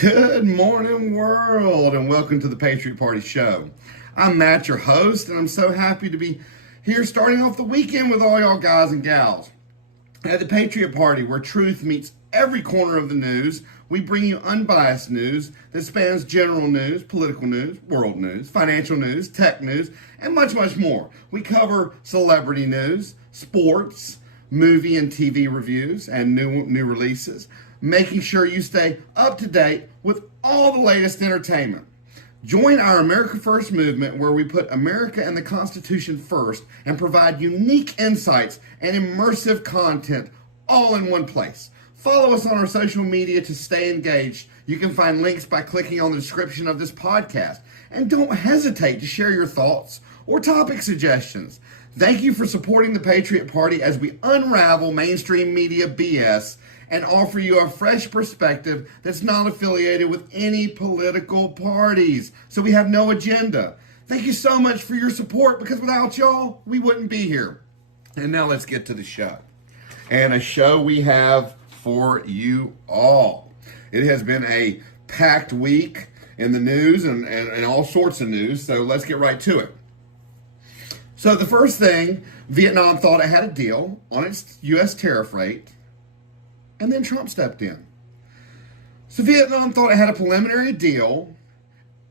Good morning, world, and welcome to the Patriot Party Show. I'm Matt, your host, and I'm so happy to be here starting off the weekend with all y'all guys and gals. At the Patriot Party, where truth meets every corner of the news, we bring you unbiased news that spans general news, political news, world news, financial news, tech news, and much, much more. We cover celebrity news, sports, movie and TV reviews, and new releases, making sure you stay up to date with all the latest entertainment. Join our America First movement, where we put America and the Constitution first and provide unique insights and immersive content all in one place. Follow us on our social media to stay engaged. You can find links by clicking on the description of this podcast. And don't hesitate to share your thoughts or topic suggestions. Thank you for supporting the Patriot Party as we unravel mainstream media BS and offer you a fresh perspective that's not affiliated with any political parties. So we have no agenda. Thank you so much for your support, because without y'all, we wouldn't be here. And now let's get to the show. And a show we have for you all. It has been a packed week in the news and all sorts of news, so let's get right to it. So the first thing, Vietnam thought it had a deal on its U.S. tariff rate, and then Trump stepped in. So Vietnam thought it had a preliminary deal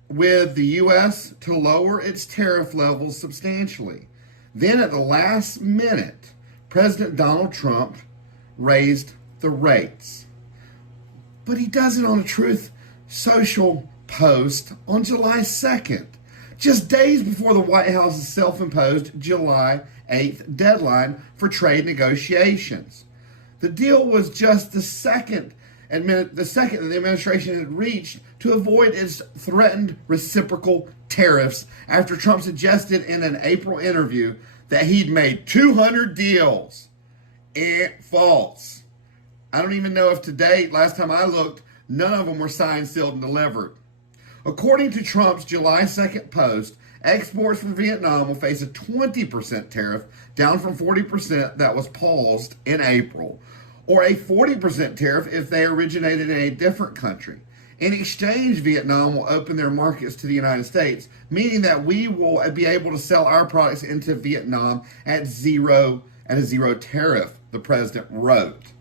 with the U.S. to lower its tariff levels substantially. Then at the last minute, President Donald Trump raised the rates. But he does it on a Truth Social post on July 2nd, just days before the White House's self-imposed July 8th deadline for trade negotiations. The deal was just the second that the administration had reached to avoid its threatened reciprocal tariffs after Trump suggested in an April interview that he'd made 200 deals. False. I don't even know if to date, last time I looked, none of them were signed, sealed, and delivered. According to Trump's July 2nd post, exports from Vietnam will face a 20% tariff, down from 40% that was paused in April, or a 40% tariff if they originated in a different country. In exchange, Vietnam will open their markets to the United States, meaning that we will be able to sell our products into Vietnam at a zero tariff, the president wrote.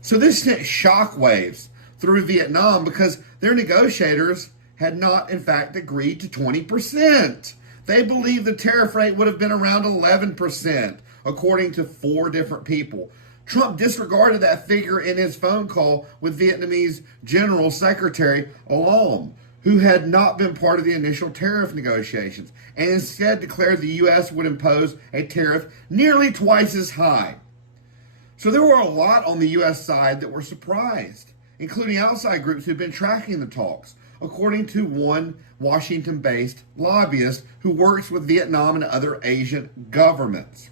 So this sent shockwaves through Vietnam, because their negotiators had not, in fact, agreed to 20%. They believed the tariff rate would have been around 11%, according to 4 different people. Trump disregarded that figure in his phone call with Vietnamese General Secretary Olam, who had not been part of the initial tariff negotiations, and instead declared the U.S. would impose a tariff nearly twice as high. So there were a lot on the U.S. side that were surprised, including outside groups who've been tracking the talks, according to one Washington-based lobbyist who works with Vietnam and other Asian governments.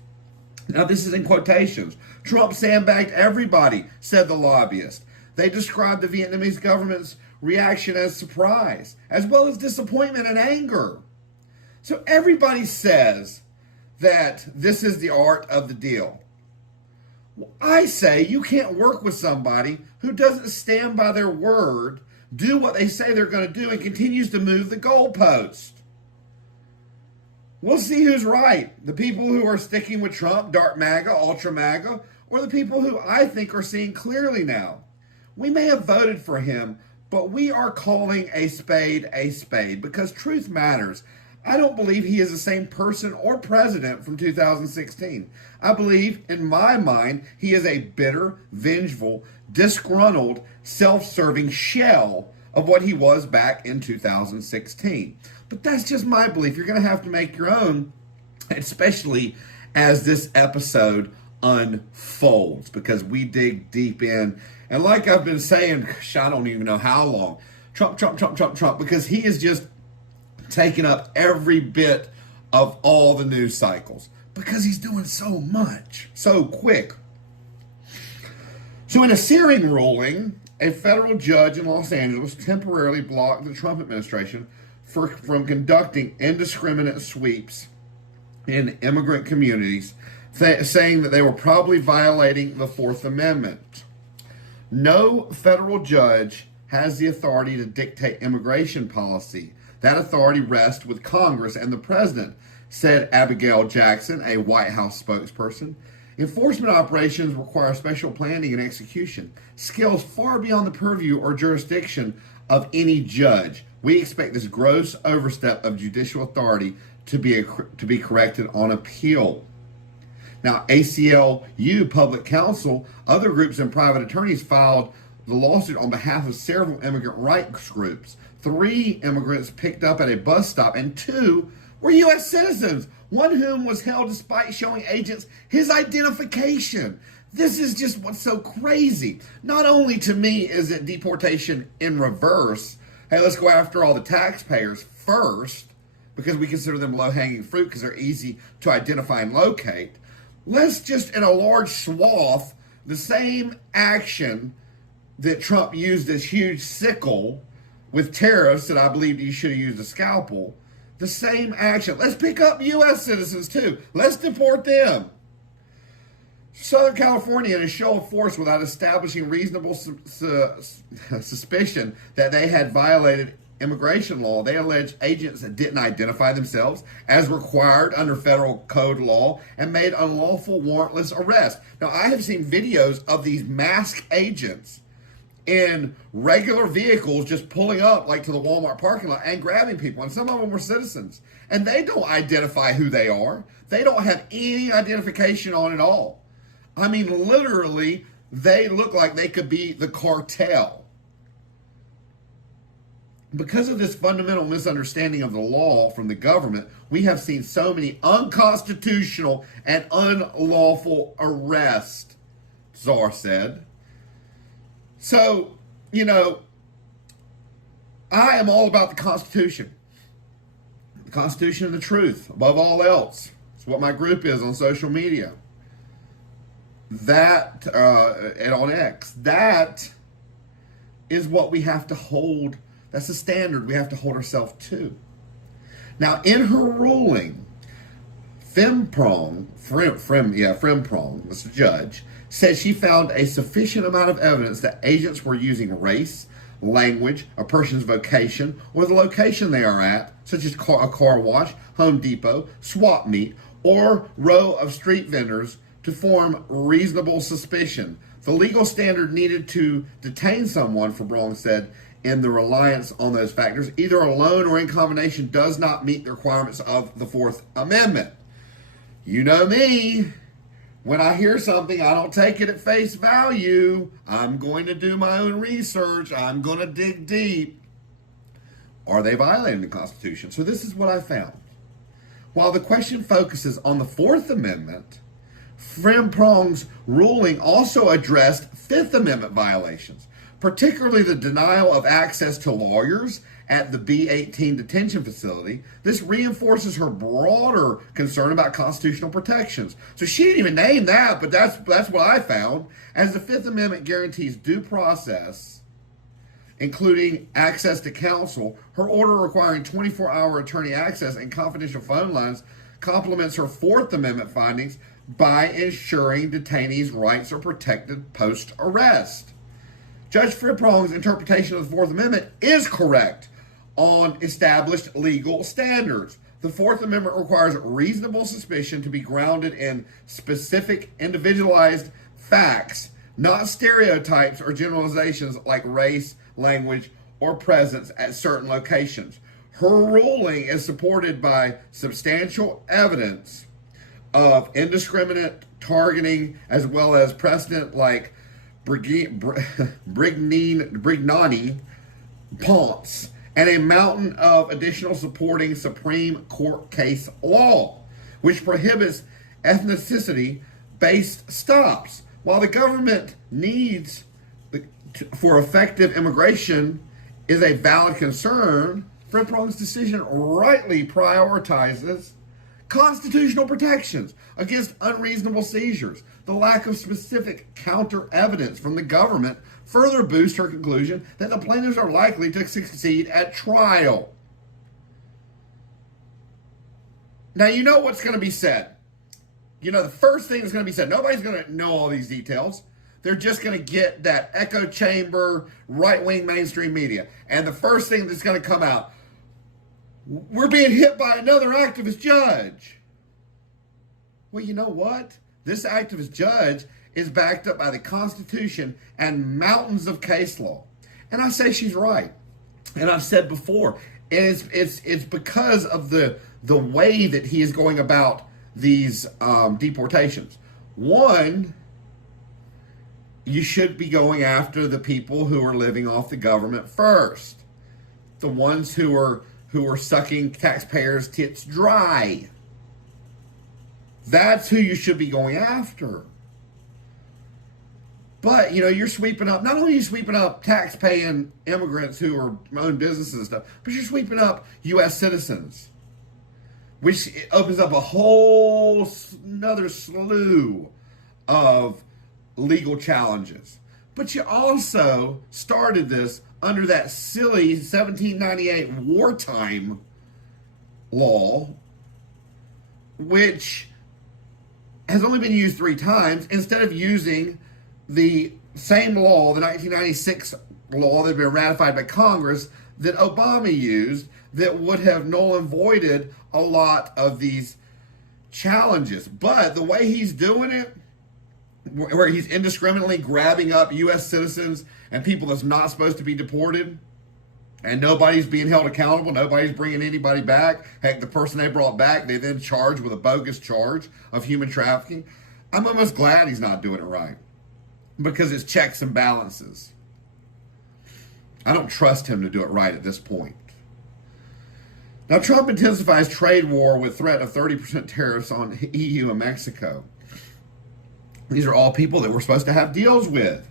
Now, this is in quotations. Trump sandbagged everybody, said the lobbyist. They described the Vietnamese government's reaction as surprise, as well as disappointment and anger. So everybody says that this is the art of the deal. Well, I say you can't work with somebody who doesn't stand by their word, do what they say they're going to do, and continues to move the goalpost. We'll see who's right. The people who are sticking with Trump, Dark MAGA, Ultra MAGA, or the people who I think are seeing clearly now. We may have voted for him, but we are calling a spade because truth matters. I don't believe he is the same person or president from 2016. I believe, in my mind, he is a bitter, vengeful, disgruntled, self-serving shell of what he was back in 2016. But that's just my belief. You're going to have to make your own, especially as this episode unfolds, because we dig deep in. And like I've been saying, I don't even know how long, Trump, because he is just taking up every bit of all the news cycles, because he's doing so much, so quick. So in a searing ruling, a federal judge in Los Angeles temporarily blocked the Trump administration from conducting indiscriminate sweeps in immigrant communities, saying that they were probably violating the Fourth Amendment. No federal judge has the authority to dictate immigration policy. That authority rests with Congress and the president, said Abigail Jackson, a White House spokesperson. Enforcement operations require special planning and execution, skills far beyond the purview or jurisdiction of any judge. We expect this gross overstep of judicial authority to be corrected on appeal. Now, ACLU, Public Counsel, other groups and private attorneys filed the lawsuit on behalf of several immigrant rights groups. 3 immigrants picked up at a bus stop, and 2 were U.S. citizens, one whom was held despite showing agents his identification. This is just what's so crazy. Not only to me is it deportation in reverse. Hey, let's go after all the taxpayers first because we consider them low-hanging fruit because they're easy to identify and locate. Let's just, in a large swath, the same action that Trump used this huge sickle with tariffs that I believe he should have used a scalpel, the same action. Let's pick up U.S. citizens too. Let's deport them. Southern California, in a show of force without establishing reasonable suspicion that they had violated immigration law, they alleged agents that didn't identify themselves as required under federal code law and made unlawful warrantless arrests. Now, I have seen videos of these masked agents in regular vehicles just pulling up like to the Walmart parking lot and grabbing people, and some of them were citizens, and they don't identify who they are. They don't have any identification on at all. I mean, literally, they look like they could be the cartel. Because of this fundamental misunderstanding of the law from the government, we have seen so many unconstitutional and unlawful arrests, Czar said. So, I am all about the Constitution. The Constitution and the truth, above all else. It's what my group is on social media. That, and on X, that is what we have to hold. That's the standard we have to hold ourselves to. Now, in her ruling, Fremprong, that's the judge, said she found a sufficient amount of evidence that agents were using race, language, a person's vocation, or the location they are at, such as a car wash, Home Depot, swap meet, or row of street vendors to form reasonable suspicion. The legal standard needed to detain someone, Fremprong said, in the reliance on those factors, either alone or in combination, does not meet the requirements of the Fourth Amendment. You know me. When I hear something, I don't take it at face value. I'm going to do my own research. I'm going to dig deep. Are they violating the Constitution? So this is what I found. While the question focuses on the Fourth Amendment, Fremprong's ruling also addressed Fifth Amendment violations, particularly the denial of access to lawyers at the B-18 detention facility. This reinforces her broader concern about constitutional protections. So she didn't even name that, but that's what I found. As the Fifth Amendment guarantees due process, including access to counsel, her order requiring 24-hour attorney access and confidential phone lines complements her Fourth Amendment findings by ensuring detainees' rights are protected post-arrest. Judge Fremprong's interpretation of the Fourth Amendment is correct on established legal standards. The Fourth Amendment requires reasonable suspicion to be grounded in specific individualized facts, not stereotypes or generalizations like race, language, or presence at certain locations. Her ruling is supported by substantial evidence of indiscriminate targeting as well as precedent like Brignani, Ponce, and a mountain of additional supporting Supreme Court case law, which prohibits ethnicity-based stops. While the government needs for effective immigration is a valid concern, Fremprong's decision rightly prioritizes constitutional protections against unreasonable seizures. The lack of specific counter evidence from the government further boosts her conclusion that the plaintiffs are likely to succeed at trial. Now, you know what's going to be said. The first thing that's going to be said, nobody's going to know all these details. they're just going to get that echo chamber, right-wing mainstream media. And the first thing that's going to come out, we're being hit by another activist judge. Well, you know what? This activist judge is backed up by the Constitution and mountains of case law. And I say she's right. And I've said before, it's because of the way that he is going about these deportations. One, you should be going after the people who are living off the government first. The ones who are sucking taxpayers' tits dry. That's who you should be going after. But, you're sweeping up, not only are you sweeping up tax-paying immigrants who own businesses and stuff, but you're sweeping up U.S. citizens, which opens up a whole another slew of legal challenges. But you also started this under that silly 1798 wartime law, which has only been used 3 times, instead of using the same law, the 1996 law that had been ratified by Congress that Obama used, that would have null and voided a lot of these challenges. But the way he's doing it, where he's indiscriminately grabbing up U.S. citizens and people that's not supposed to be deported, and nobody's being held accountable, nobody's bringing anybody back. Heck, the person they brought back, they then charged with a bogus charge of human trafficking. I'm almost glad he's not doing it right, because it's checks and balances. I don't trust him to do it right at this point. Now, Trump intensifies trade war with threat of 30% tariffs on EU and Mexico. These are all people that we're supposed to have deals with.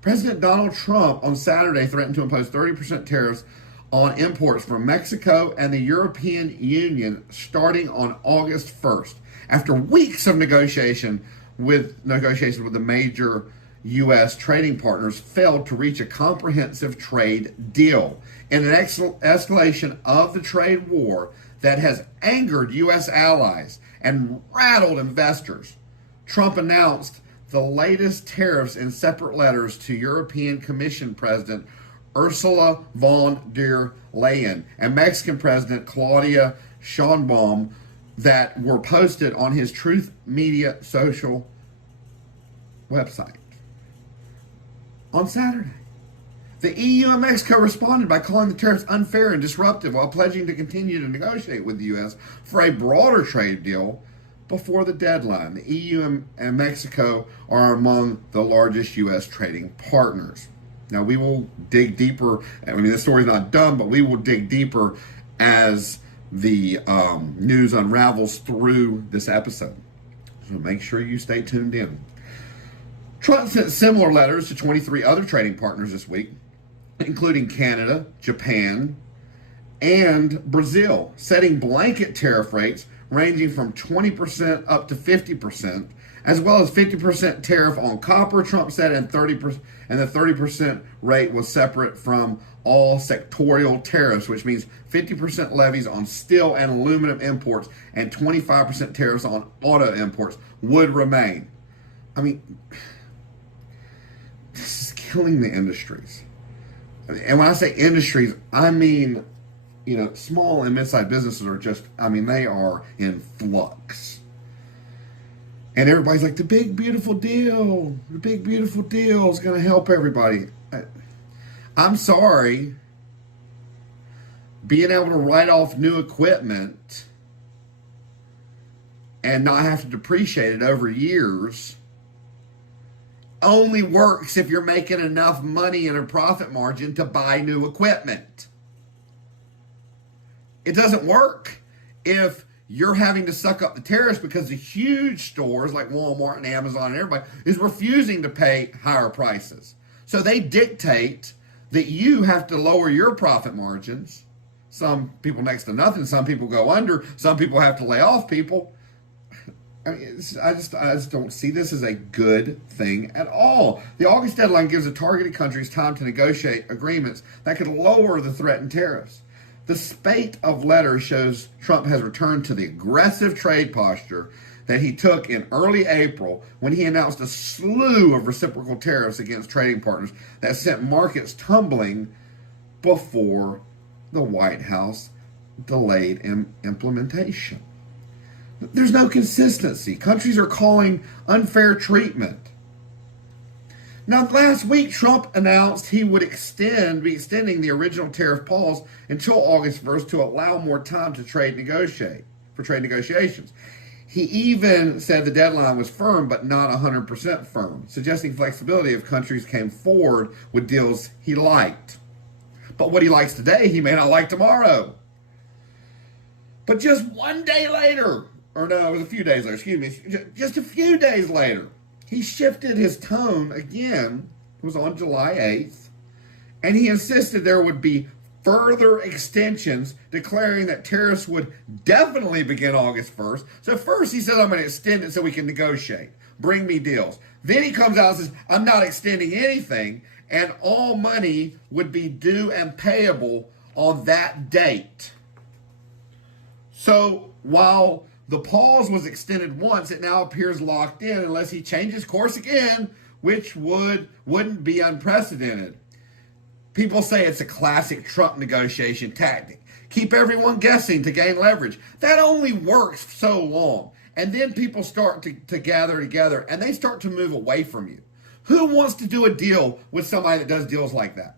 President Donald Trump on Saturday threatened to impose 30% tariffs on imports from Mexico and the European Union starting on August 1st, after weeks of negotiations with the major U.S. trading partners failed to reach a comprehensive trade deal. In an escalation of the trade war that has angered U.S. allies and rattled investors, Trump announced the latest tariffs in separate letters to European Commission President Ursula von der Leyen and Mexican President Claudia Sheinbaum that were posted on his Truth Media social website on Saturday. The EU and Mexico responded by calling the tariffs unfair and disruptive, while pledging to continue to negotiate with the U.S. for a broader trade deal before the deadline. The EU and Mexico are among the largest U.S. trading partners. Now, we will dig deeper. I mean, this story's not done, but we will dig deeper as the news unravels through this episode. So make sure you stay tuned in. Trump sent similar letters to 23 other trading partners this week, including Canada, Japan, and Brazil, setting blanket tariff rates ranging from 20% up to 50%, as well as 50% tariff on copper, Trump said, and the 30% rate was separate from all sectorial tariffs, which means 50% levies on steel and aluminum imports and 25% tariffs on auto imports would remain. I mean, this is killing the industries. And when I say industries, I mean, small and mid-sized businesses are just, they are in flux. And everybody's like, the big, beautiful deal is going to help everybody. I'm sorry. Being able to write off new equipment and not have to depreciate it over years only works if you're making enough money in a profit margin to buy new equipment. It doesn't work if you're having to suck up the tariffs because the huge stores like Walmart and Amazon and everybody is refusing to pay higher prices. So they dictate that you have to lower your profit margins. Some people next to nothing, some people go under, some people have to lay off people. I just don't see this as a good thing at all. The August deadline gives the targeted countries time to negotiate agreements that could lower the threatened tariffs. The spate of letters shows Trump has returned to the aggressive trade posture that he took in early April when he announced a slew of reciprocal tariffs against trading partners that sent markets tumbling before the White House delayed implementation. There's no consistency. Countries are calling unfair treatment. Now, last week, Trump announced he would be extending the original tariff pause until August 1st to allow more time to trade negotiations. He even said the deadline was firm, but not 100% firm, suggesting flexibility if countries came forward with deals he liked. But what he likes today, he may not like tomorrow. But just one day later, or no, it was a few days later, excuse me, just a few days later, he shifted his tone again. It was on July 8th, and he insisted there would be further extensions, declaring that tariffs would definitely begin August 1st. So first he says, I'm going to extend it so we can negotiate. Bring me deals. Then he comes out and says, I'm not extending anything, and all money would be due and payable on that date. So while the pause was extended once, it now appears locked in unless he changes course again, which wouldn't be unprecedented. People say it's a classic Trump negotiation tactic. Keep everyone guessing to gain leverage. That only works so long. And then people start to gather together and they start to move away from you. Who wants to do a deal with somebody that does deals like that?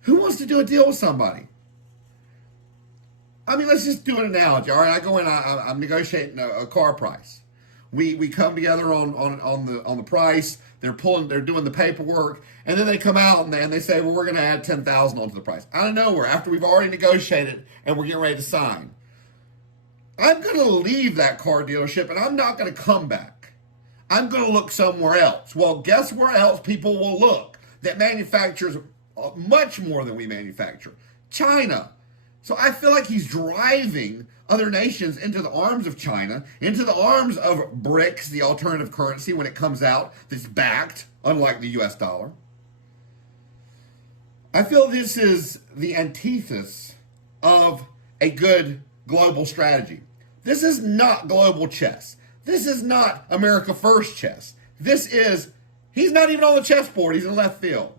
Who wants to do a deal with somebody? I mean, let's just do an analogy. All right, I go in, I'm negotiating a car price. We come together on the price. They're doing the paperwork, and then they come out and they say, well, we're going to add $10,000 onto the price. Out of nowhere, after we've already negotiated and we're getting ready to sign, I'm going to leave that car dealership and I'm not going to come back. I'm going to look somewhere else. Well, guess where else people will look that manufactures much more than we manufacture? China. So I feel like he's driving other nations into the arms of China, into the arms of BRICS, the alternative currency, when it comes out, that's backed, unlike the US dollar. I feel this is the antithesis of a good global strategy. This is not global chess. This is not America First chess. He's not even on the chessboard, he's in left field.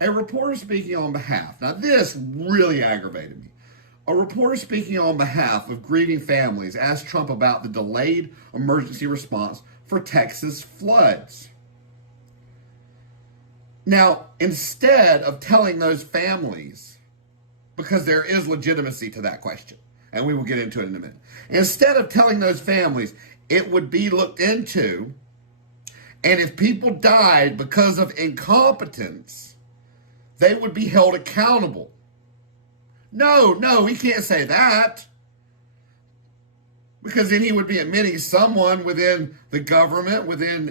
A reporter speaking on behalf, now this really aggravated me. A reporter speaking on behalf of grieving families asked Trump about the delayed emergency response for Texas floods. Now, instead of telling those families, because there is legitimacy to that question, and we will get into it in a minute, instead of telling those families it would be looked into, and if people died because of incompetence, they would be held accountable. No, we can't say that. Because then he would be admitting someone within the government, within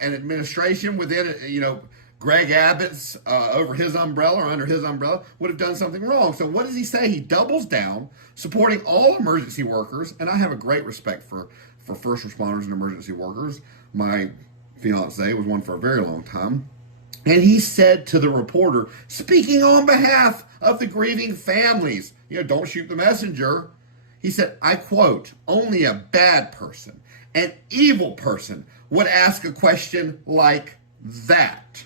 an administration, within, Greg Abbott's, over his umbrella or under his umbrella, would have done something wrong. So what does he say? He doubles down, supporting all emergency workers. And I have a great respect for first responders and emergency workers. My fiance was one for a very long time. And he said to the reporter, speaking on behalf of the grieving families, don't shoot the messenger. He said, I quote, only a bad person, an evil person would ask a question like that.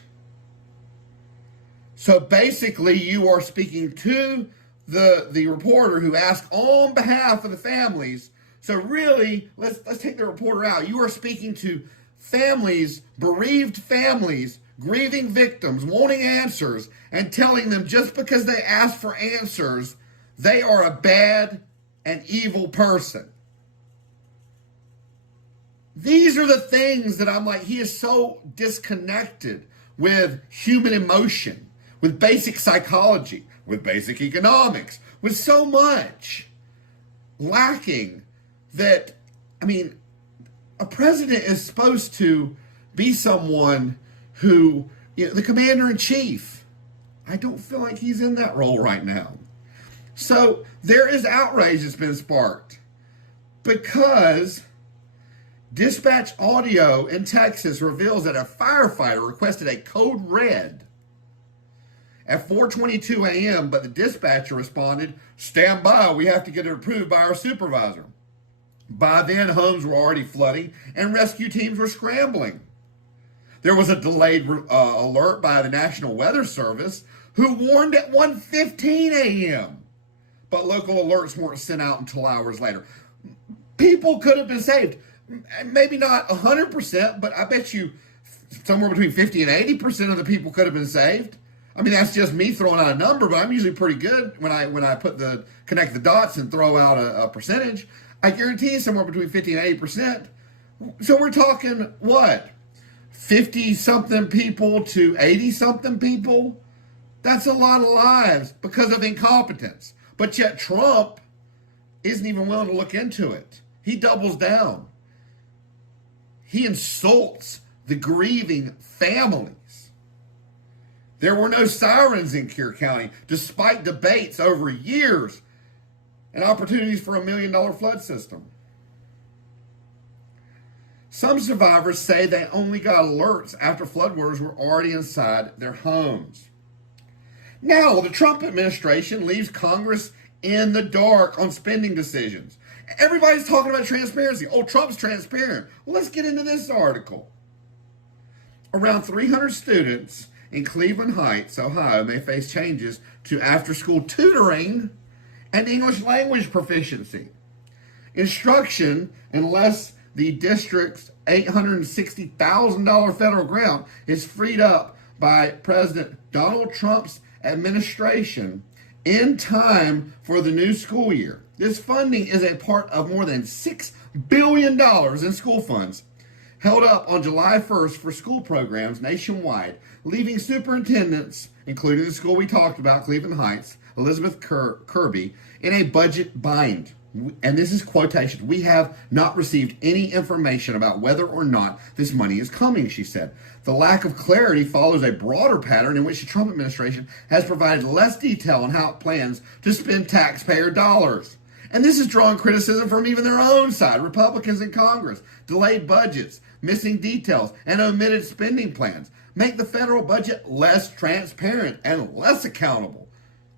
So basically you are speaking to the reporter who asked on behalf of the families. So really, let's take the reporter out. You are speaking to families, bereaved families, grieving victims, wanting answers, and telling them just because they ask for answers, they are a bad and evil person. These are the things that I'm like, he is so disconnected with human emotion, with basic psychology, with basic economics, with so much lacking that, a president is supposed to be someone who, the commander-in-chief, I don't feel like he's in that role right now. So there is outrage that's been sparked because dispatch audio in Texas reveals that a firefighter requested a code red. at 4:22 a.m., but the dispatcher responded, "Stand by, we have to get it approved by our supervisor." By then, homes were already flooding and rescue teams were scrambling. There was a delayed alert by the National Weather Service, who warned at 1:15 a.m., but local alerts weren't sent out until hours later. People could have been saved. Maybe not 100%, but I bet you somewhere between 50 and 80% of the people could have been saved. I mean, that's just me throwing out a number, but I'm usually pretty good when I connect the dots and throw out a percentage. I guarantee you somewhere between 50 and 80%. So we're talking what? 50-something people to 80-something people? That's a lot of lives because of incompetence. But yet Trump isn't even willing to look into it. He doubles down. He insults the grieving families. There were no sirens in Kerr County, despite debates over years and opportunities for $1 million flood system. Some survivors say they only got alerts after floodwaters were already inside their homes. Now, the Trump administration leaves Congress in the dark on spending decisions. Everybody's talking about transparency. Oh, Trump's transparent. Well, let's get into this article. Around 300 students in Cleveland Heights, Ohio, may face changes to after-school tutoring and English language proficiency. Instruction, unless the district's $860,000 federal grant is freed up by President Donald Trump's administration in time for the new school year. This funding is a part of more than $6 billion in school funds held up on July 1st for school programs nationwide, leaving superintendents, including the school we talked about, Cleveland Heights, Elizabeth Kirby, in a budget bind. And this is quotation. "We have not received any information about whether or not this money is coming," she said. The lack of clarity follows a broader pattern in which the Trump administration has provided less detail on how it plans to spend taxpayer dollars. And this has drawn criticism from even their own side, Republicans in Congress. Delayed budgets, missing details, and omitted spending plans make the federal budget less transparent and less accountable.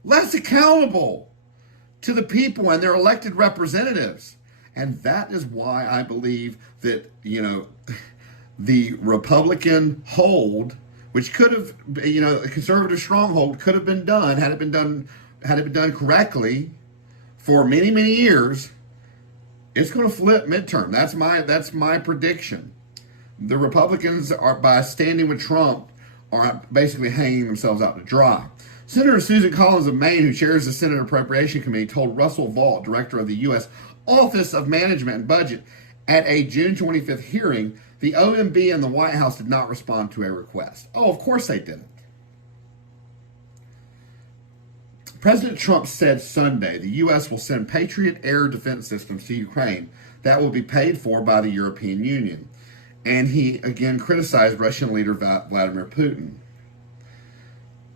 Less accountable to the people and their elected representatives. And that is why I believe that, the Republican hold, which could have, a conservative stronghold could have been done, had it been done correctly for many, many years, it's going to flip midterm. That's my prediction. The Republicans are, by standing with Trump, are basically hanging themselves out to dry. Senator Susan Collins of Maine, who chairs the Senate Appropriation Committee, told Russell Vought, director of the U.S. Office of Management and Budget, at a June 25th hearing, the OMB and the White House did not respond to a request. Oh, of course they didn't. President Trump said Sunday the U.S. will send Patriot air defense systems to Ukraine that will be paid for by the European Union. And he again criticized Russian leader Vladimir Putin.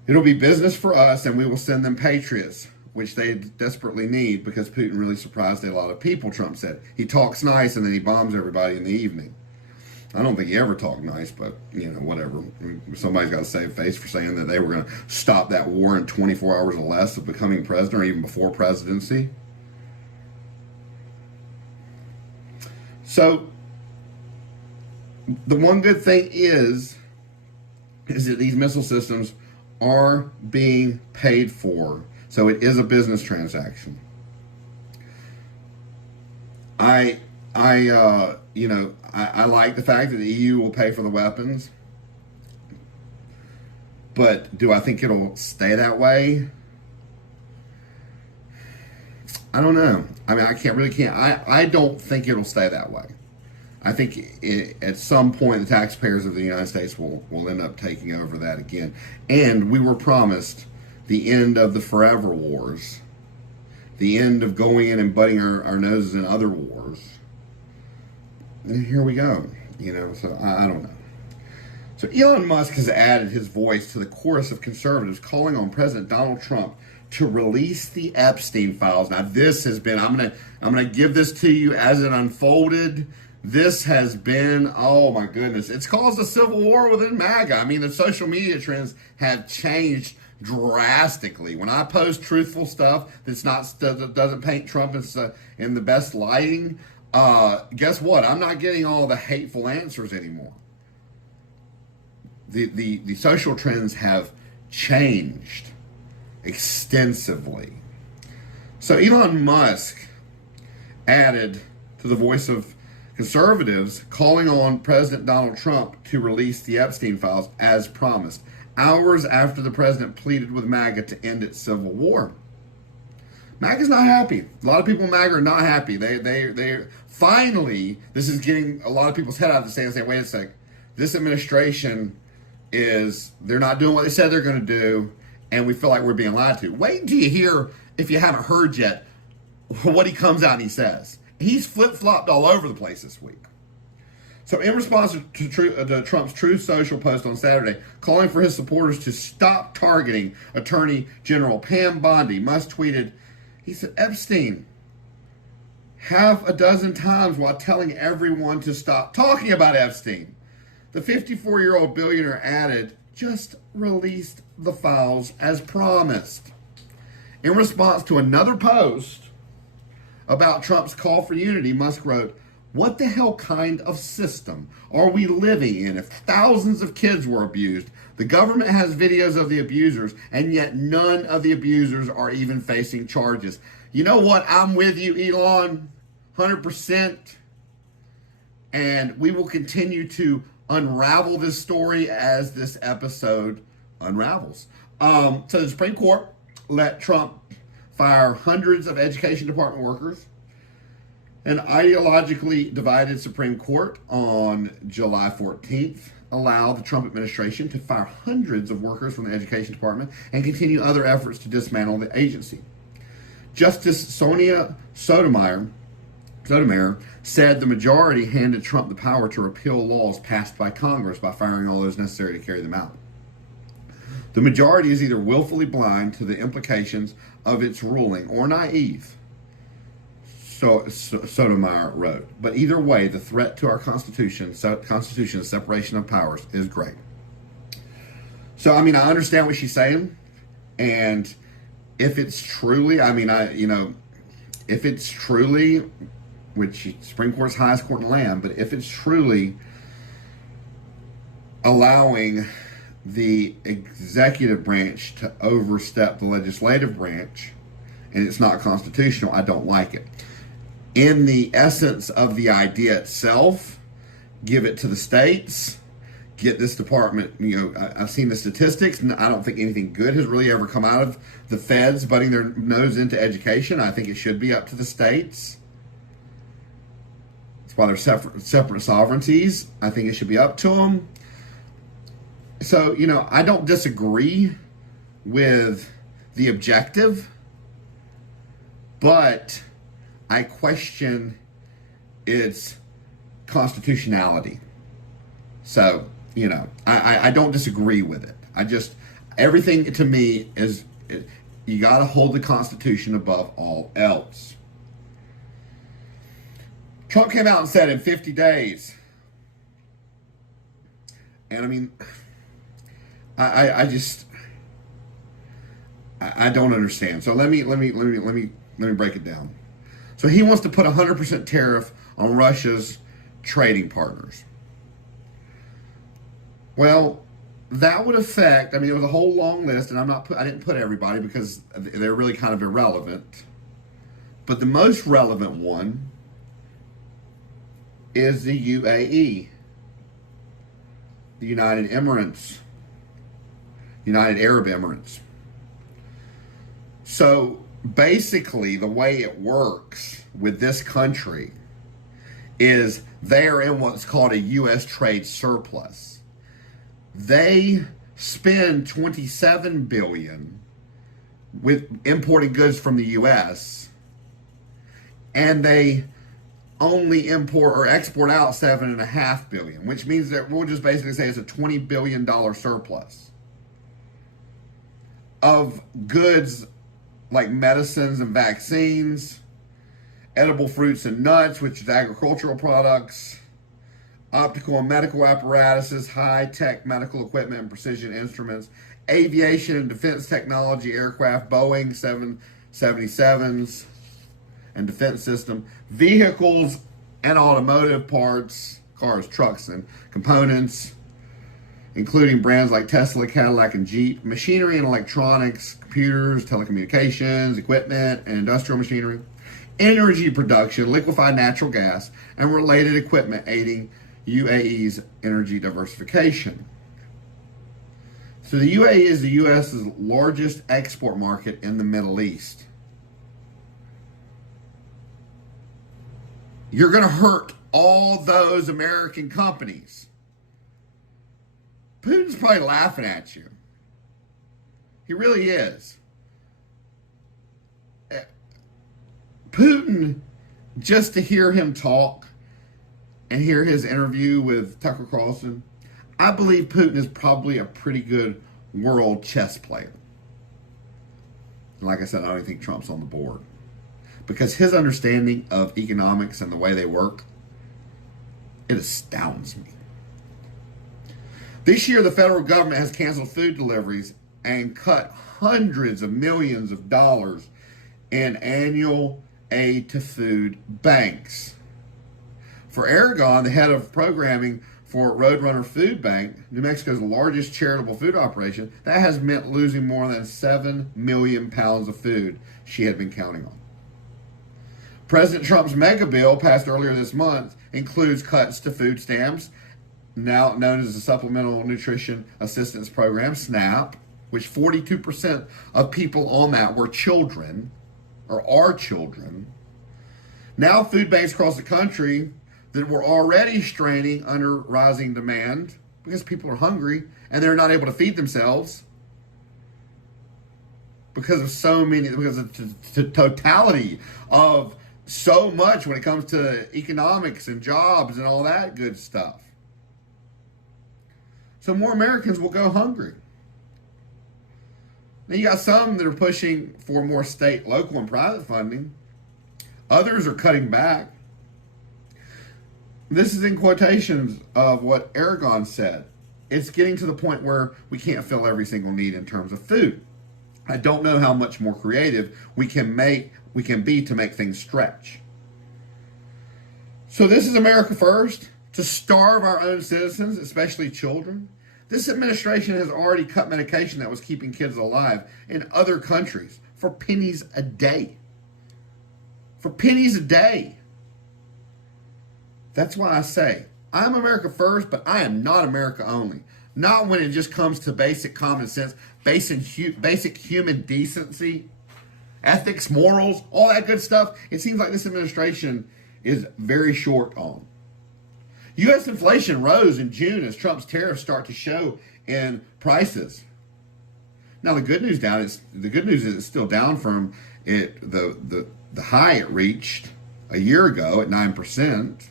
"It'll be business for us, and we will send them Patriots, which they desperately need because Putin really surprised a lot of people," Trump said. "He talks nice, and then he bombs everybody in the evening." I don't think he ever talked nice, but, whatever. Somebody's got to save face for saying that they were going to stop that war in 24 hours or less of becoming president, or even before presidency. So, the one good thing is that these missile systems are being paid for. So it is a business transaction. I like the fact that the EU will pay for the weapons, but do I think it'll stay that way? I don't know. I mean, I don't think it'll stay that way. I think at some point the taxpayers of the United States will end up taking over that again. And we were promised the end of the forever wars, the end of going in and butting our noses in other wars. And here we go, so I don't know. So Elon Musk has added his voice to the chorus of conservatives calling on President Donald Trump to release the Epstein files. Now this has been, I'm gonna give this to you as it unfolded. This has been, oh my goodness, it's caused a civil war within MAGA. I mean, the social media trends have changed drastically. When I post truthful stuff that doesn't paint Trump in the best lighting, guess what? I'm not getting all the hateful answers anymore. The social trends have changed extensively. So Elon Musk added to the voice of conservatives, calling on President Donald Trump to release the Epstein files as promised, hours after the president pleaded with MAGA to end its civil war. MAGA's not happy. A lot of people in MAGA are not happy. They finally, this is getting a lot of people's head out of the sand saying, wait a sec, this administration they're not doing what they said they're going to do, and we feel like we're being lied to. Wait until you hear, if you haven't heard yet, what he comes out and he says. He's flip-flopped all over the place this week. So in response to Trump's Truth Social post on Saturday, calling for his supporters to stop targeting Attorney General Pam Bondi, Musk tweeted, he said, Epstein, half a dozen times while telling everyone to stop talking about Epstein. The 54-year-old billionaire added, just released the files as promised. In response to another post about Trump's call for unity, Musk wrote, what the hell kind of system are we living in if thousands of kids were abused? The government has videos of the abusers, and yet none of the abusers are even facing charges. You know what? I'm with you, Elon, 100%. And we will continue to unravel this story as this episode unravels. So the Supreme Court let Trump fire hundreds of education department workers. An ideologically divided Supreme Court on July 14th allowed the Trump administration to fire hundreds of workers from the Education Department and continue other efforts to dismantle the agency. Justice Sonia Sotomayor said the majority handed Trump the power to repeal laws passed by Congress by firing all those necessary to carry them out. The majority is either willfully blind to the implications of its ruling or naive, Sotomayor wrote. But either way, the threat to our Constitution's separation of powers is great. So, I mean, I understand what she's saying. And if it's truly, if it's truly, which Supreme Court's highest court in the land, but if it's truly allowing the executive branch to overstep the legislative branch, and it's not constitutional, I don't like it. In the essence of the idea itself, give it to the states, get this department, I've seen the statistics, and I don't think anything good has really ever come out of the feds butting their nose into education. I think it should be up to the states. That's why they're separate sovereignties. I think it should be up to them. So, I don't disagree with the objective, but I question its constitutionality. So, I don't disagree with it. Everything to me is, you got to hold the Constitution above all else. Trump came out and said in 50 days, and I don't understand. So let me break it down. So he wants to put 100% tariff on Russia's trading partners. Well, that would affect, it was a whole long list, and I didn't put everybody because they're really kind of irrelevant. But the most relevant one is the UAE, the United Arab Emirates. So basically, the way it works with this country is they are in what's called a U.S. trade surplus. They spend $27 billion with importing goods from the U.S., and they only import or export out $7.5 billion, which means that we'll just basically say it's a $20 billion surplus of goods like medicines and vaccines, edible fruits and nuts, which is agricultural products, optical and medical apparatuses, high-tech medical equipment and precision instruments, aviation and defense technology, aircraft, Boeing 777s and defense system, vehicles and automotive parts, cars, trucks, and components, including brands like Tesla, Cadillac, and Jeep, machinery and electronics, computers, telecommunications, equipment, and industrial machinery, energy production, liquefied natural gas, and related equipment aiding UAE's energy diversification. So the UAE is the U.S.'s largest export market in the Middle East. You're going to hurt all those American companies. Putin's probably laughing at you. He really is. Putin, just to hear him talk and hear his interview with Tucker Carlson, I believe Putin is probably a pretty good world chess player. Like I said, I don't think Trump's on the board, because his understanding of economics and the way they work, it astounds me. This year, the federal government has canceled food deliveries and cut hundreds of millions of dollars in annual aid to food banks. For Aragon, the head of programming for Roadrunner Food Bank, New Mexico's largest charitable food operation, that has meant losing more than 7 million pounds of food she had been counting on. President Trump's mega bill, passed earlier this month, includes cuts to food stamps, now known as the Supplemental Nutrition Assistance Program, SNAP, which 42% of people on that were children, or are children. Now food banks across the country that were already straining under rising demand because people are hungry and they're not able to feed themselves because of the totality of so much when it comes to economics and jobs and all that good stuff. So more Americans will go hungry. Now you got some that are pushing for more state, local, and private funding. Others are cutting back. This is in quotations of what Aragon said. It's getting to the point where we can't fill every single need in terms of food. I don't know how much more creative we can be to make things stretch. So this is America First, to starve our own citizens, especially children. This administration has already cut medication that was keeping kids alive in other countries for pennies a day. For pennies a day. That's why I say, I'm America First, but I am not America only. Not when it just comes to basic common sense, basic human decency, ethics, morals, all that good stuff. It seems like this administration is very short on. U.S. inflation rose in June as Trump's tariffs start to show in prices. Now the good news is it's still down from the high it reached a year ago at 9%.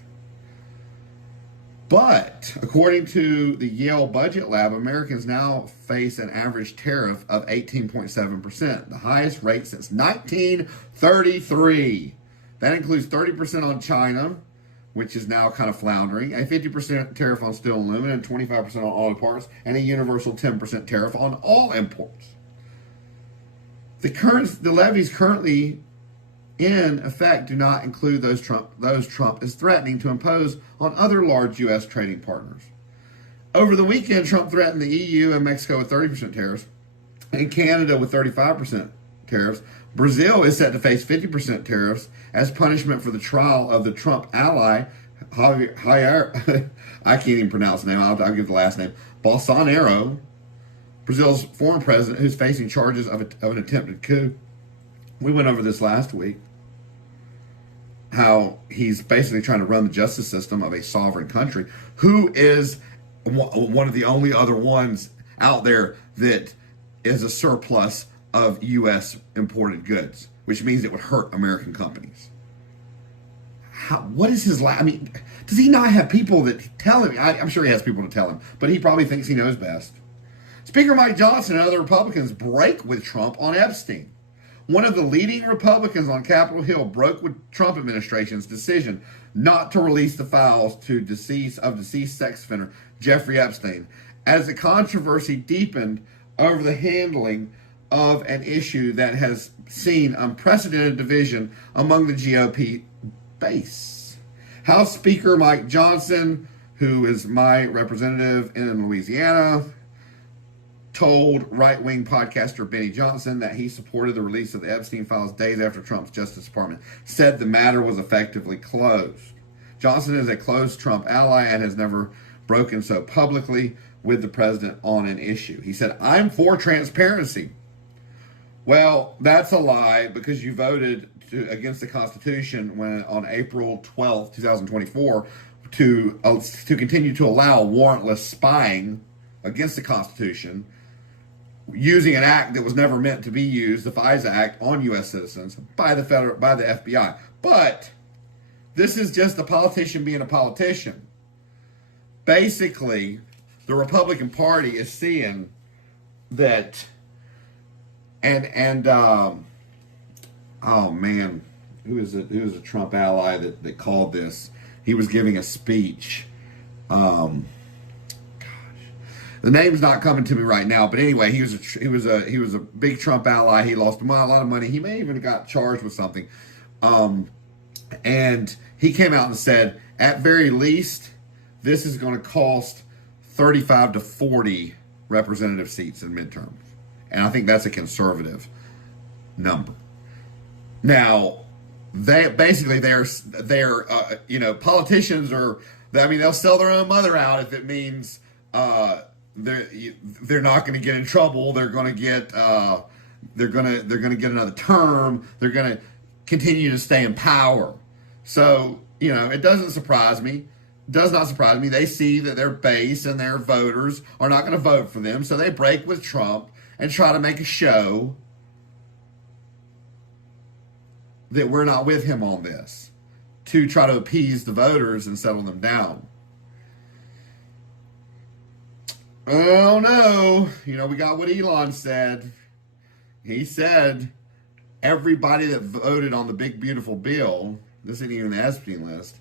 But according to the Yale Budget Lab, Americans now face an average tariff of 18.7%, the highest rate since 1933. That includes 30% on China, which is now kind of floundering, a 50% tariff on steel and aluminum, and 25% on auto parts, and a universal 10% tariff on all imports. The levies currently in effect do not include those Trump is threatening to impose on other large U.S. trading partners. Over the weekend, Trump threatened the EU and Mexico with 30% tariffs, and Canada with 35% tariffs. Brazil is set to face 50% tariffs as punishment for the trial of the Trump ally, Jair, I can't even pronounce the name, I'll give the last name, Bolsonaro, Brazil's former president, who's facing charges of an attempted coup. We went over this last week, how he's basically trying to run the justice system of a sovereign country, who is one of the only other ones out there that is a surplus of U.S. imported goods, which means it would hurt American companies. What is his does he not have people that tell him? I'm sure he has people to tell him, but he probably thinks he knows best. Speaker Mike Johnson and other Republicans break with Trump on Epstein. One of the leading Republicans on Capitol Hill broke with Trump administration's decision not to release the files to deceased sex offender Jeffrey Epstein, as the controversy deepened over the handling of an issue that has seen unprecedented division among the GOP base. House Speaker Mike Johnson, who is my representative in Louisiana, told right-wing podcaster Benny Johnson that he supported the release of the Epstein files days after Trump's Justice Department said the matter was effectively closed. Johnson is a close Trump ally and has never broken so publicly with the president on an issue. He said, "I'm for transparency." Well, that's a lie, because you voted against the Constitution when on April 12th, 2024, to continue to allow warrantless spying against the Constitution, using an act that was never meant to be used, the FISA Act, on U.S. citizens by the FBI. But this is just a politician being a politician. Basically, the Republican Party is seeing that, oh man, who is a Trump ally that called this? He was giving a speech. The name's not coming to me right now, but anyway, he was a big Trump ally. He lost a lot of money. He may even got charged with something. And he came out and said, at very least, this is going to cost 35 to 40 representative seats in midterms. And I think that's a conservative number. Now, politicians are, they'll sell their own mother out if it means they're not going to get in trouble. They're going to get they're going to get another term. They're going to continue to stay in power. So it doesn't surprise me. Does not surprise me. They see that their base and their voters are not going to vote for them, so they break with Trump and try to make a show that we're not with him on this, to try to appease the voters and settle them down. Oh no, we got what Elon said. He said everybody that voted on the big beautiful bill, this isn't even the Epstein list,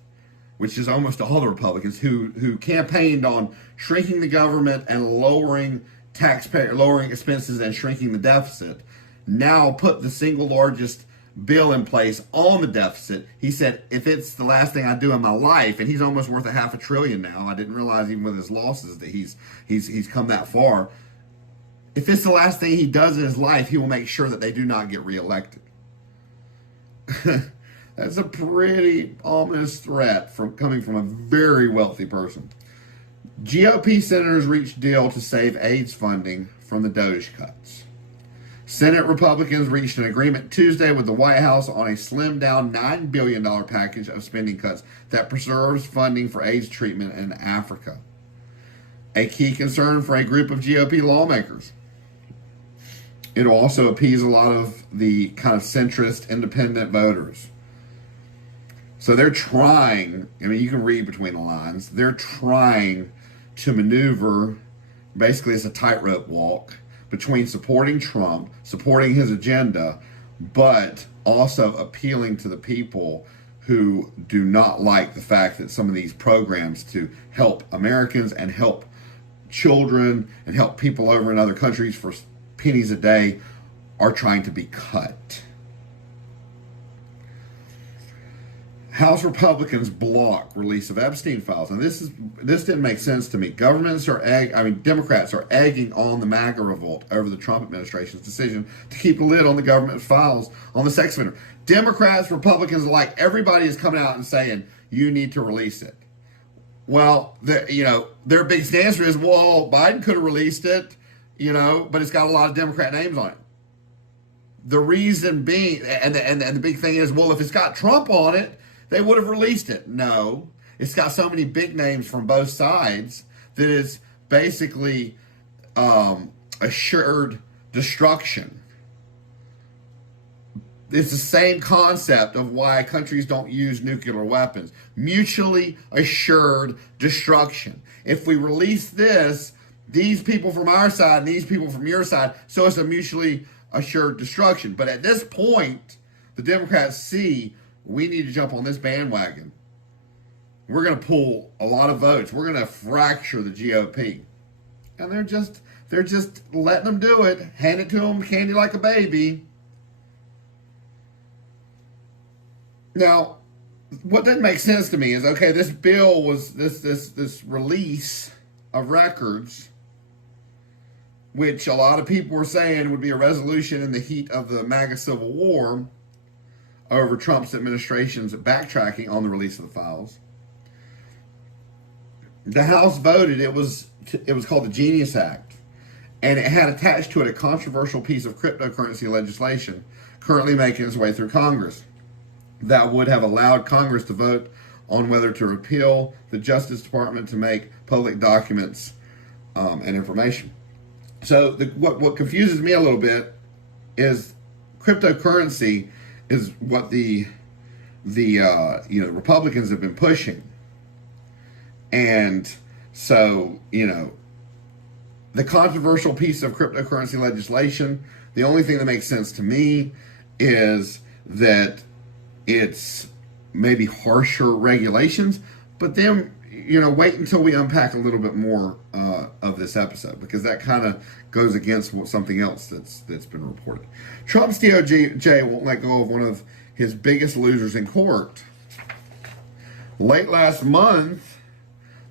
which is almost all the Republicans who campaigned on shrinking the government and lowering expenses and shrinking the deficit, now put the single largest bill in place on the deficit. He said, if it's the last thing I do in my life, and he's almost worth $500 billion now. I didn't realize even with his losses that he's come that far. If it's the last thing he does in his life, he will make sure that they do not get reelected. That's a pretty ominous threat coming from a very wealthy person. GOP senators reached deal to save AIDS funding from the DOGE cuts. Senate Republicans reached an agreement Tuesday with the White House on a slimmed-down $9 billion package of spending cuts that preserves funding for AIDS treatment in Africa, a key concern for a group of GOP lawmakers. It'll also appease a lot of the kind of centrist, independent voters. So they're trying, you can read between the lines, they're trying to maneuver, basically it's a tightrope walk, between supporting Trump, supporting his agenda, but also appealing to the people who do not like the fact that some of these programs to help Americans and help children and help people over in other countries for pennies a day are trying to be cut. House Republicans block release of Epstein files, and this didn't make sense to me. Democrats are egging on the MAGA revolt over the Trump administration's decision to keep a lid on the government files on the sex offender. Democrats, Republicans alike, everybody is coming out and saying you need to release it. Well, their big answer is, well, Biden could have released it, but it's got a lot of Democrat names on it. The reason being, and the big thing is, well, if it's got Trump on it, they would have released it. No, it's got so many big names from both sides that it's basically assured destruction. It's the same concept of why countries don't use nuclear weapons. Mutually assured destruction. If we release this, these people from our side and these people from your side, so it's a mutually assured destruction. But at this point, the Democrats see we need to jump on this bandwagon. We're going to pull a lot of votes. We're going to fracture the GOP. And They're just letting them do it, hand it to them candy like a baby. Now, what doesn't make sense to me is, okay, this bill was this release of records, which a lot of people were saying would be a resolution in the heat of the MAGA Civil War over Trump's administration's backtracking on the release of the files. The House voted. It was called the Genius Act, and it had attached to it a controversial piece of cryptocurrency legislation currently making its way through Congress that would have allowed Congress to vote on whether to repeal the Justice Department to make public documents and information. So what confuses me a little bit is cryptocurrency is what the Republicans have been pushing, and so the controversial piece of cryptocurrency legislation. The only thing that makes sense to me is that it's maybe harsher regulations, but then, wait until we unpack a little bit more of this episode, because that kind of goes against something else that's been reported. Trump's DOJ won't let go of one of his biggest losers in court. Late last month,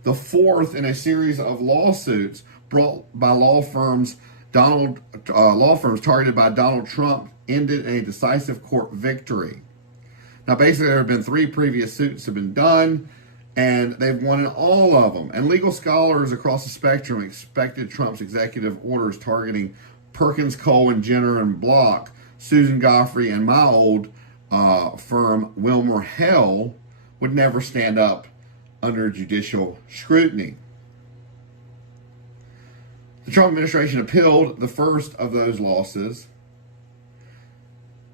the fourth in a series of lawsuits brought by law firms targeted by Donald Trump ended in a decisive court victory. Now, basically, there have been 3 previous suits have been done, and they've won in all of them. And legal scholars across the spectrum expected Trump's executive orders targeting Perkins, Cohen, Jenner, and Block, Susan Goffrey, and my old firm, Wilmer Hell, would never stand up under judicial scrutiny. The Trump administration appealed the first of those losses.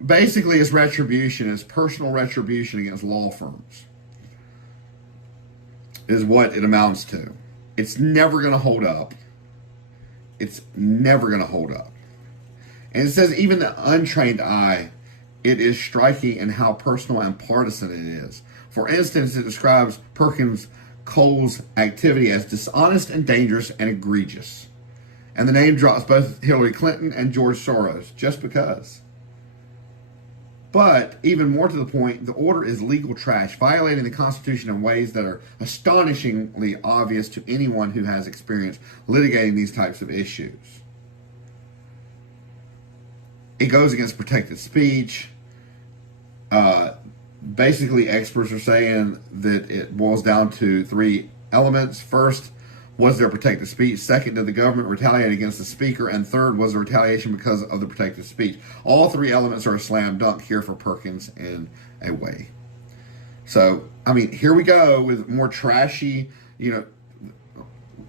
Basically, it's retribution, it's personal retribution against law firms, is what it amounts to. It's never going to hold up. It's never going to hold up. And it says even the untrained eye, it is striking in how personal and partisan it is. For instance, it describes Perkins Cole's activity as dishonest and dangerous and egregious. And the name drops both Hillary Clinton and George Soros, just because. But, even more to the point, the order is legal trash, violating the Constitution in ways that are astonishingly obvious to anyone who has experience litigating these types of issues. It goes against protected speech. Basically, experts are saying that it boils down to 3 elements. First, was there protected speech? Second, did the government retaliate against the speaker? And third, was there retaliation because of the protected speech? All 3 elements are a slam dunk here for Perkins in a way. So, here we go with more trashy,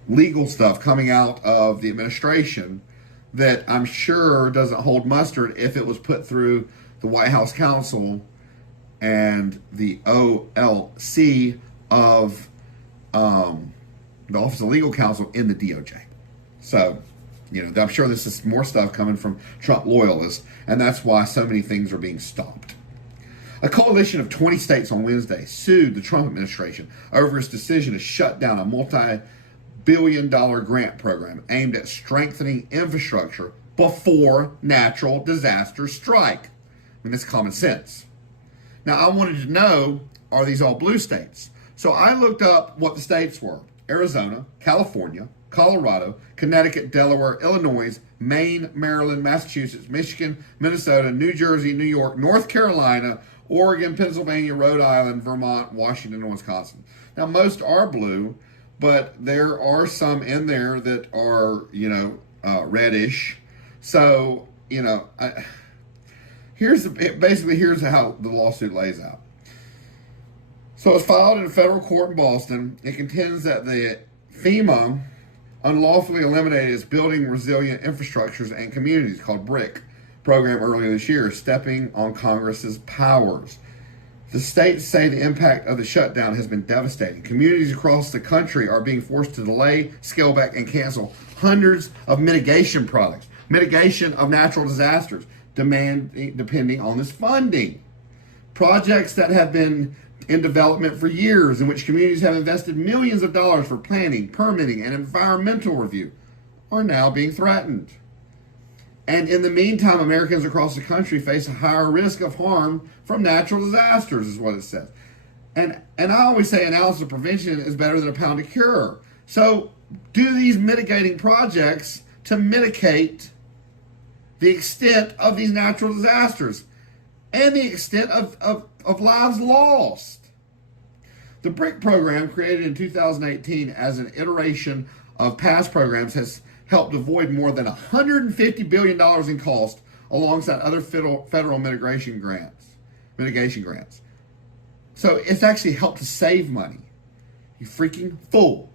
legal stuff coming out of the administration that I'm sure doesn't hold mustard if it was put through the White House counsel and the OLC of the Office of Legal Counsel in the DOJ. So, I'm sure this is more stuff coming from Trump loyalists, and that's why so many things are being stopped. A coalition of 20 states on Wednesday sued the Trump administration over its decision to shut down a multi-billion-dollar grant program aimed at strengthening infrastructure before natural disasters strike. It's common sense. Now, I wanted to know, are these all blue states? So I looked up what the states were. Arizona, California, Colorado, Connecticut, Delaware, Illinois, Maine, Maryland, Massachusetts, Michigan, Minnesota, New Jersey, New York, North Carolina, Oregon, Pennsylvania, Rhode Island, Vermont, Washington, and Wisconsin. Now, most are blue, but there are some in there that are, reddish. So, here's how the lawsuit lays out. So it's filed in a federal court in Boston. It contends that the FEMA unlawfully eliminated its Building Resilient Infrastructures and Communities, called BRIC, program earlier this year, stepping on Congress's powers. The states say the impact of the shutdown has been devastating. Communities across the country are being forced to delay, scale back, and cancel hundreds of mitigation projects, mitigation of natural disasters, depending on this funding. Projects that have been in development for years, in which communities have invested millions of dollars for planning, permitting, and environmental review. are now being threatened. And in the meantime, Americans across the country face a higher risk of harm from natural disasters, is what it says. And I always say an ounce of prevention is better than a pound of cure. So do these mitigating projects to mitigate the extent of these natural disasters and the extent of lives lost. The BRIC program, created in 2018 as an iteration of past programs, has helped avoid more than $150 billion in cost alongside other federal mitigation grants. So it's actually helped to save money. You freaking fool.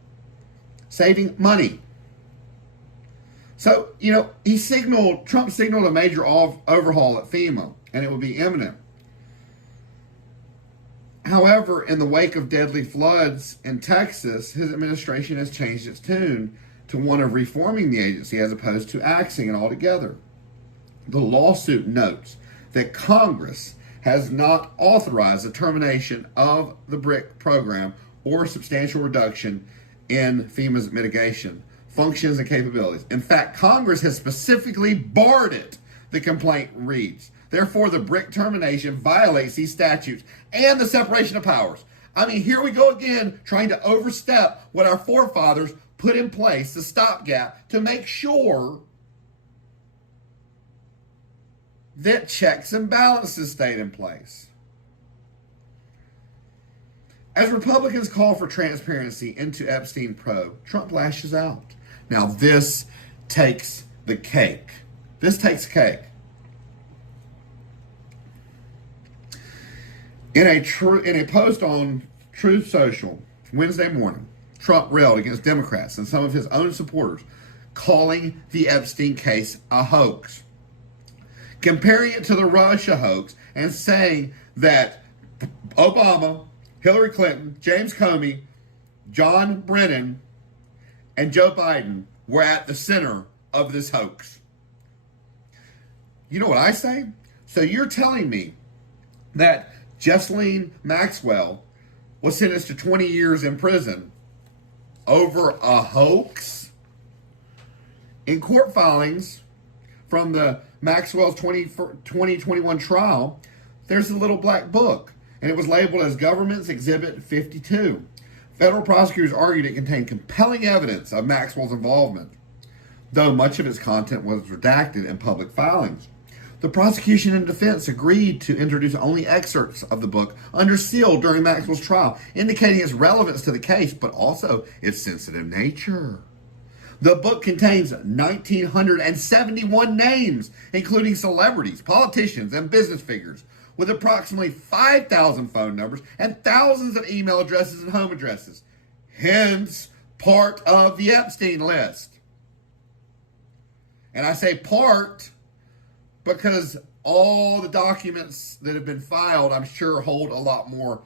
Saving money. So, Trump signaled a major overhaul at FEMA, and it would be imminent. However, in the wake of deadly floods in Texas, his administration has changed its tune to one of reforming the agency as opposed to axing it altogether. The lawsuit notes that Congress has not authorized the termination of the BRIC program or substantial reduction in FEMA's mitigation functions and capabilities. In fact, Congress has specifically barred it, the complaint reads. Therefore, the BRIC termination violates these statutes and the separation of powers. I mean, here we go again, trying to overstep what our forefathers put in place, the stopgap, to make sure that checks and balances stayed in place. As Republicans call for transparency into Epstein probe, Trump lashes out. Now, this takes the cake. This takes cake. In a post on Truth Social Wednesday morning, Trump railed against Democrats and some of his own supporters, calling the Epstein case a hoax, comparing it to the Russia hoax and saying that Obama, Hillary Clinton, James Comey, John Brennan, and Joe Biden were at the center of this hoax. You know what I say? So you're telling me that Ghislaine Maxwell was sentenced to 20 years in prison over a hoax? In court filings from the Maxwell's 2021 trial, there's a little black book, and it was labeled as Government's Exhibit 52. Federal prosecutors argued it contained compelling evidence of Maxwell's involvement, though much of its content was redacted in public filings. The prosecution and defense agreed to introduce only excerpts of the book under seal during Maxwell's trial, indicating its relevance to the case, but also its sensitive nature. The book contains 1,971 names, including celebrities, politicians, and business figures, with approximately 5,000 phone numbers and thousands of email addresses and home addresses. Hence, part of the Epstein list. And I say part because all the documents that have been filed, I'm sure, hold a lot more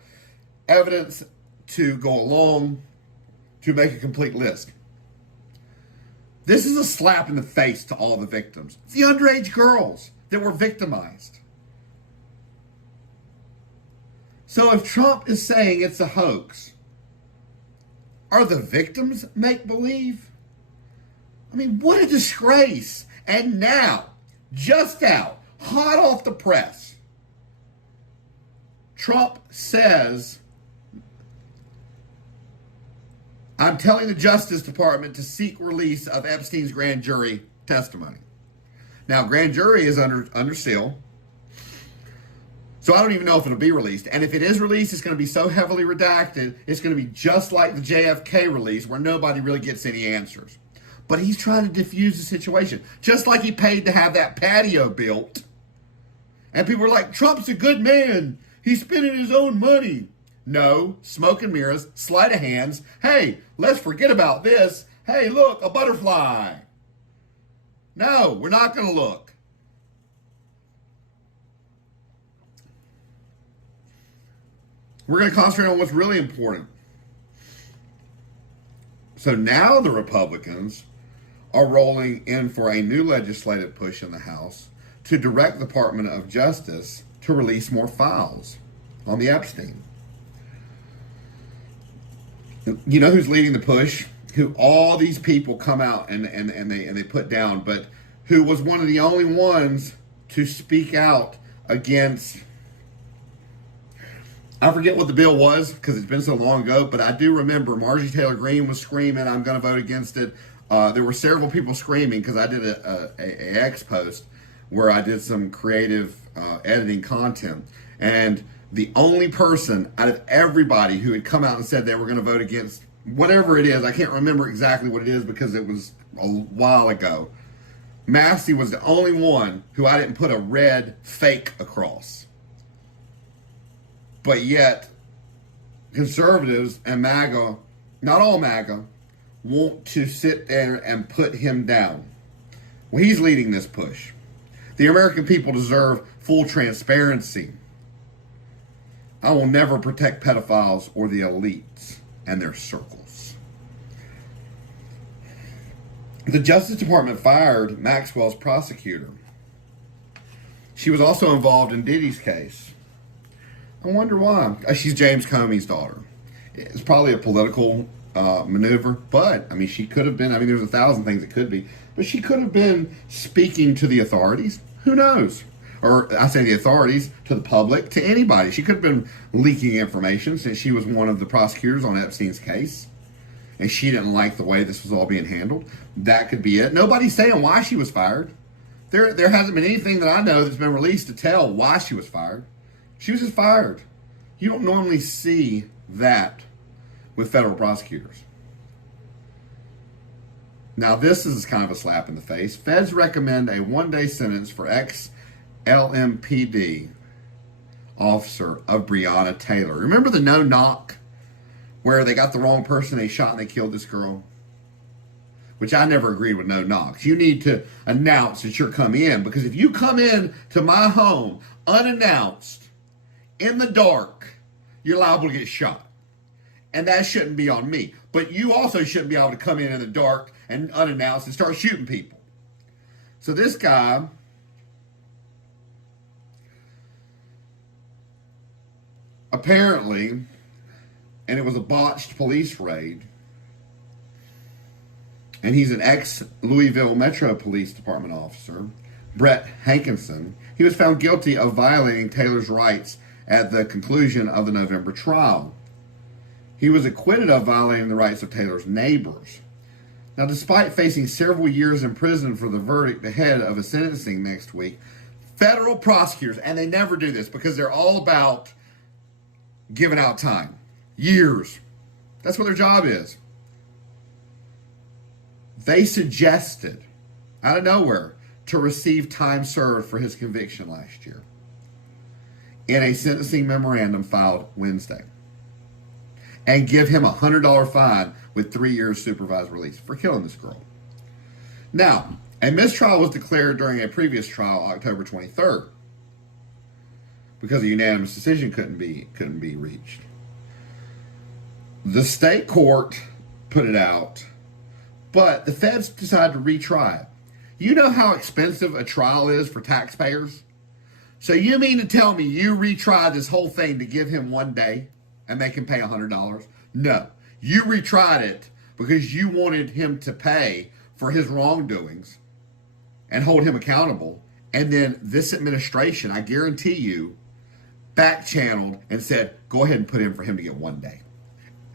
evidence to go along to make a complete list. This is a slap in the face to all the victims. It's the underage girls that were victimized. So if Trump is saying it's a hoax, are the victims make-believe? I mean, what a disgrace. And now, just out, hot off the press, Trump says, I'm telling the Justice Department to seek release of Epstein's grand jury testimony. Now, grand jury is under seal, so I don't even know if it'll be released. And if it is released, it's going to be so heavily redacted, it's going to be just like the JFK release where nobody really gets any answers. But he's trying to diffuse the situation, just like he paid to have that patio built. And people were like, Trump's a good man. He's spending his own money. No, smoke and mirrors, sleight of hands. Hey, let's forget about this. Hey, look, a butterfly. No, we're not going to look. We're going to concentrate on what's really important. So now the Republicans are rolling in for a new legislative push in the House to direct the Department of Justice to release more files on the Epstein. You know who's leading the push who all these people come out and they put down, but who was one of the only ones to speak out against, I forget what the bill was because it's been so long ago, but I do remember Marjorie Taylor Greene was screaming, I'm going to vote against it. There were several people screaming because I did a X post where I did some creative editing content. And the only person out of everybody who had come out and said they were going to vote against whatever it is, I can't remember exactly what it is because it was a while ago. Massey was the only one who I didn't put a red fake across. But yet, conservatives and MAGA, not all MAGA, want to sit there and put him down. Well, he's leading this push. The American people deserve full transparency. I will never protect pedophiles or the elites and their circles. The Justice Department fired Maxwell's prosecutor. She was also involved in Diddy's case. I wonder why. She's James Comey's daughter. It's probably a political maneuver, but I mean, she could have been. I mean, there's 1,000 things it could be, but she could have been speaking to the authorities. Who knows? Or I say the authorities, to the public, to anybody. She could have been leaking information since she was one of the prosecutors on Epstein's case, and she didn't like the way this was all being handled. That could be it. Nobody's saying why she was fired. There hasn't been anything that I know that's been released to tell why she was fired. She was just fired. You don't normally see that with federal prosecutors. Now, this is kind of a slap in the face. Feds recommend a one-day sentence for ex-LMPD officer of Breonna Taylor. Remember the no-knock where they got the wrong person, they shot and they killed this girl? Which I never agreed with no knocks. You need to announce that you're coming in, because if you come in to my home unannounced, in the dark, you're liable to get shot. And that shouldn't be on me. But you also shouldn't be able to come in the dark and unannounced and start shooting people. So this guy, apparently, and it was a botched police raid, and he's an ex-Louisville Metro Police Department officer, Brett Hankinson. He was found guilty of violating Taylor's rights at the conclusion of the November trial. He was acquitted of violating the rights of Taylor's neighbors. Now, despite facing several years in prison for the verdict ahead of a sentencing next week, federal prosecutors, and they never do this because they're all about giving out time. Years. That's what their job is. They suggested, out of nowhere, to receive time served for his conviction last year in a sentencing memorandum filed Wednesday, and give him a $100 fine with 3 years supervised release for killing this girl. Now, a mistrial was declared during a previous trial, October 23rd, because a unanimous decision couldn't be reached. The state court put it out, but the feds decided to retry it. You know how expensive a trial is for taxpayers? So you mean to tell me you retried this whole thing to give him 1 day and make him pay $100? No. You retried it because you wanted him to pay for his wrongdoings and hold him accountable. And then this administration, I guarantee you, back-channeled and said, go ahead and put in for him to get 1 day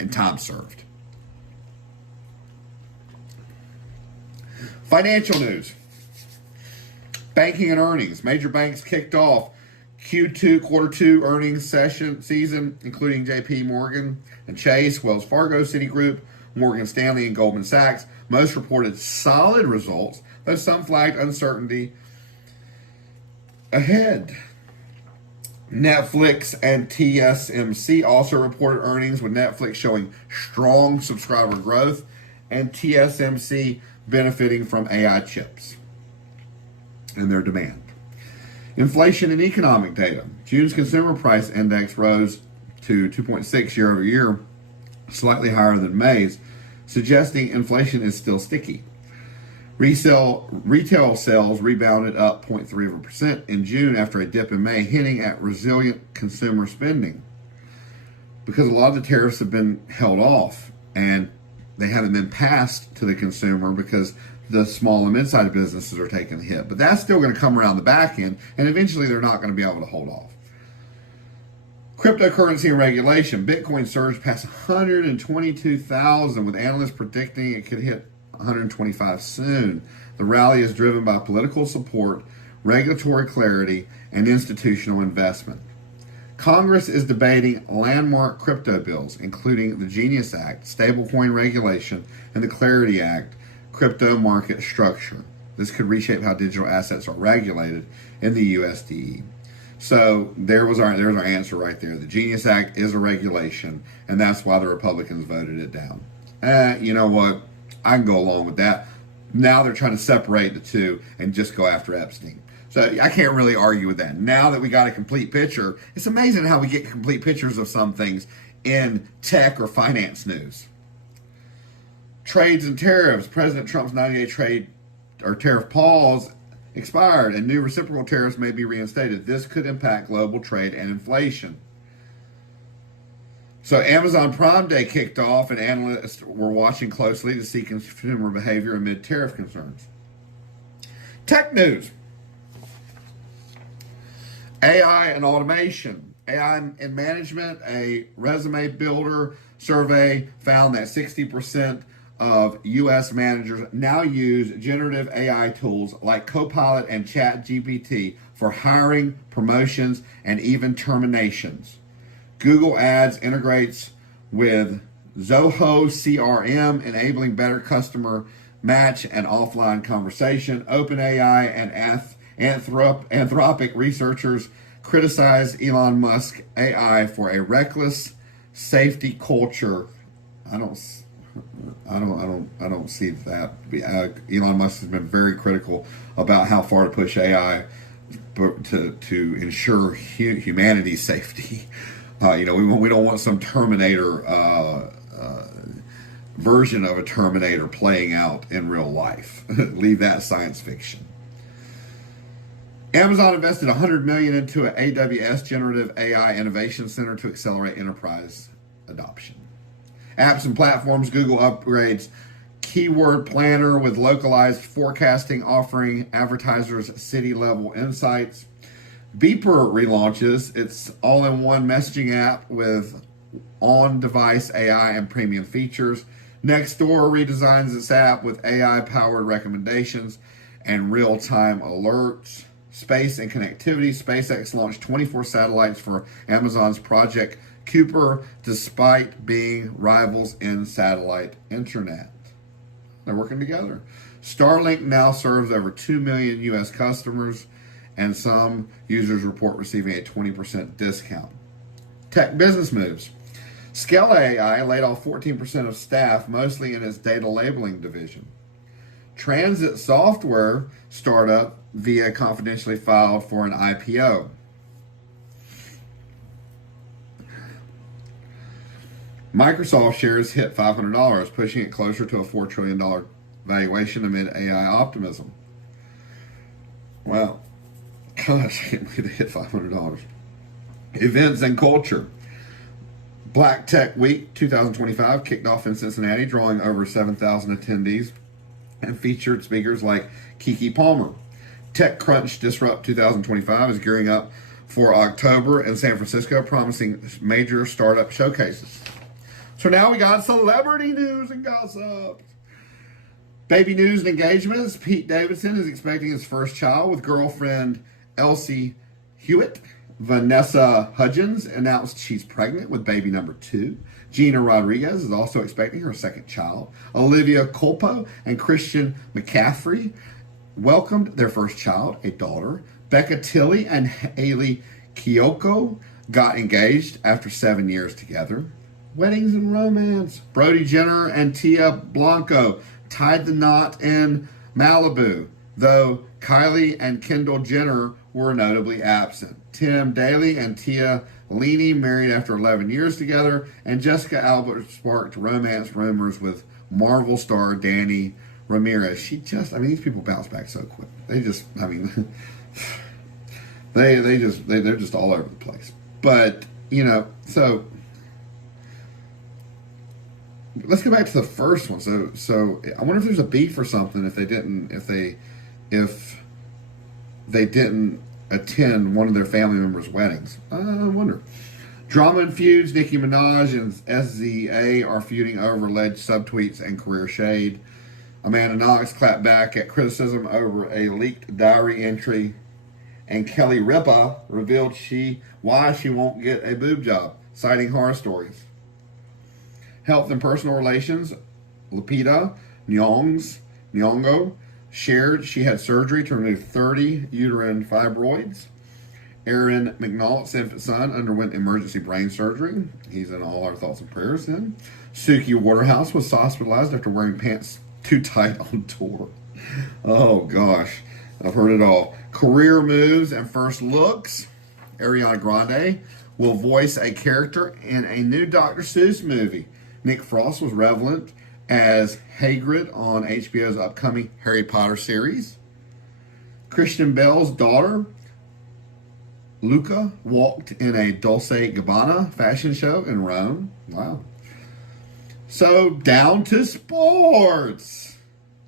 and time served. Financial news. Banking and earnings. Major banks kicked off quarter two earnings season, including JP Morgan and Chase, Wells Fargo, Citigroup, Morgan Stanley, and Goldman Sachs. Most reported solid results, though some flagged uncertainty ahead. Netflix and TSMC also reported earnings, with Netflix showing strong subscriber growth and TSMC benefiting from AI chips and their demand. Inflation and economic data. June's consumer price index rose to 2.6 year over year, slightly higher than May's, suggesting inflation is still sticky. Retail sales rebounded up 0.3% in June after a dip in May, hinting at resilient consumer spending, because a lot of the tariffs have been held off, and they haven't been passed to the consumer because the small and mid-sized businesses are taking the hit. But that's still going to come around the back end, and eventually they're not going to be able to hold off. Cryptocurrency and regulation. Bitcoin surged past 122,000, with analysts predicting it could hit 125 soon. The rally is driven by political support, regulatory clarity, and institutional investment. Congress is debating landmark crypto bills, including the Genius Act, stablecoin regulation, and the Clarity Act, crypto market structure. This could reshape how digital assets are regulated in the USDE. So there's our answer right there. The Genius Act is a regulation, and that's why the Republicans voted it down. You know what? I can go along with that. Now they're trying to separate the two and just go after Epstein. So I can't really argue with that. Now that we got a complete picture, it's amazing how we get complete pictures of some things in tech or finance news. Trades and tariffs. President Trump's 90-day trade or tariff pause expired, and new reciprocal tariffs may be reinstated. This could impact global trade and inflation. So Amazon Prime Day kicked off, and analysts were watching closely to see consumer behavior amid tariff concerns. Tech news. AI and automation. AI in management. A resume builder survey found that 60% of U.S. managers now use generative AI tools like Copilot and ChatGPT for hiring, promotions, and even terminations. Google Ads integrates with Zoho CRM, enabling better customer match and offline conversation. OpenAI and Anthropic researchers criticize Elon Musk AI for a reckless safety culture. I don't see that. Elon Musk has been very critical about how far to push AI to ensure humanity's safety. We don't want some Terminator version of a Terminator playing out in real life. Leave that science fiction. Amazon invested $100 million into an AWS Generative AI Innovation Center to accelerate enterprise adoption. Apps and platforms. Google upgrades Keyword Planner with localized forecasting, offering advertisers city-level insights. Beeper relaunches its all-in-one messaging app with on-device AI and premium features. Nextdoor redesigns its app with AI-powered recommendations and real-time alerts. Space and connectivity. SpaceX launched 24 satellites for Amazon's Project Kuiper, despite being rivals in satellite internet. They're working together. Starlink now serves over 2 million U.S. customers, and some users report receiving a 20% discount. Tech business moves. Scala AI laid off 14% of staff, mostly in its data labeling division. Transit software startup via confidentially filed for an IPO. Microsoft shares hit $500, pushing it closer to a $4 trillion valuation amid AI optimism. Wow. Gosh, I can't believe they hit $500. Events and culture. Black Tech Week 2025 kicked off in Cincinnati, drawing over 7,000 attendees and featured speakers like Kiki Palmer. TechCrunch Disrupt 2025 is gearing up for October in San Francisco, promising major startup showcases. So now we got celebrity news and gossip. Baby news and engagements. Pete Davidson is expecting his first child with girlfriend Elsie Hewitt. Vanessa Hudgens announced she's pregnant with baby number 2. Gina Rodriguez is also expecting her second child. Olivia Culpo and Christian McCaffrey welcomed their first child, a daughter. Becca Tilley and Haley Kiyoko got engaged after 7 years together. Weddings and romance. Brody Jenner and Tia Blanco tied the knot in Malibu, though Kylie and Kendall Jenner were notably absent. Tim Daly and Tia Leaney married after 11 years together, and Jessica Alba sparked romance rumors with Marvel star Danny Ramirez. These people bounce back so quick. They're just all over the place. But, so let's go back to the first one. So I wonder if there's a beef or something if they didn't attend one of their family members' weddings. I wonder. Drama and feuds. Nicki Minaj and SZA are feuding over alleged subtweets and career shade. Amanda Knox clapped back at criticism over a leaked diary entry. And Kelly Ripa revealed why she won't get a boob job, citing horror stories. Health and personal relations. Lupita Nyong'o shared she had surgery to remove 30 uterine fibroids. Aaron McNault's infant son underwent emergency brain surgery. He's in all our thoughts and prayers then. Suki Waterhouse was hospitalized after wearing pants too tight on tour. Oh, gosh. I've heard it all. Career moves and first looks. Ariana Grande will voice a character in a new Dr. Seuss movie. Nick Frost was relevant as Hagrid on HBO's upcoming Harry Potter series. Christian Bale's daughter, Luca, walked in a Dolce & Gabbana fashion show in Rome. Wow. So, down to sports.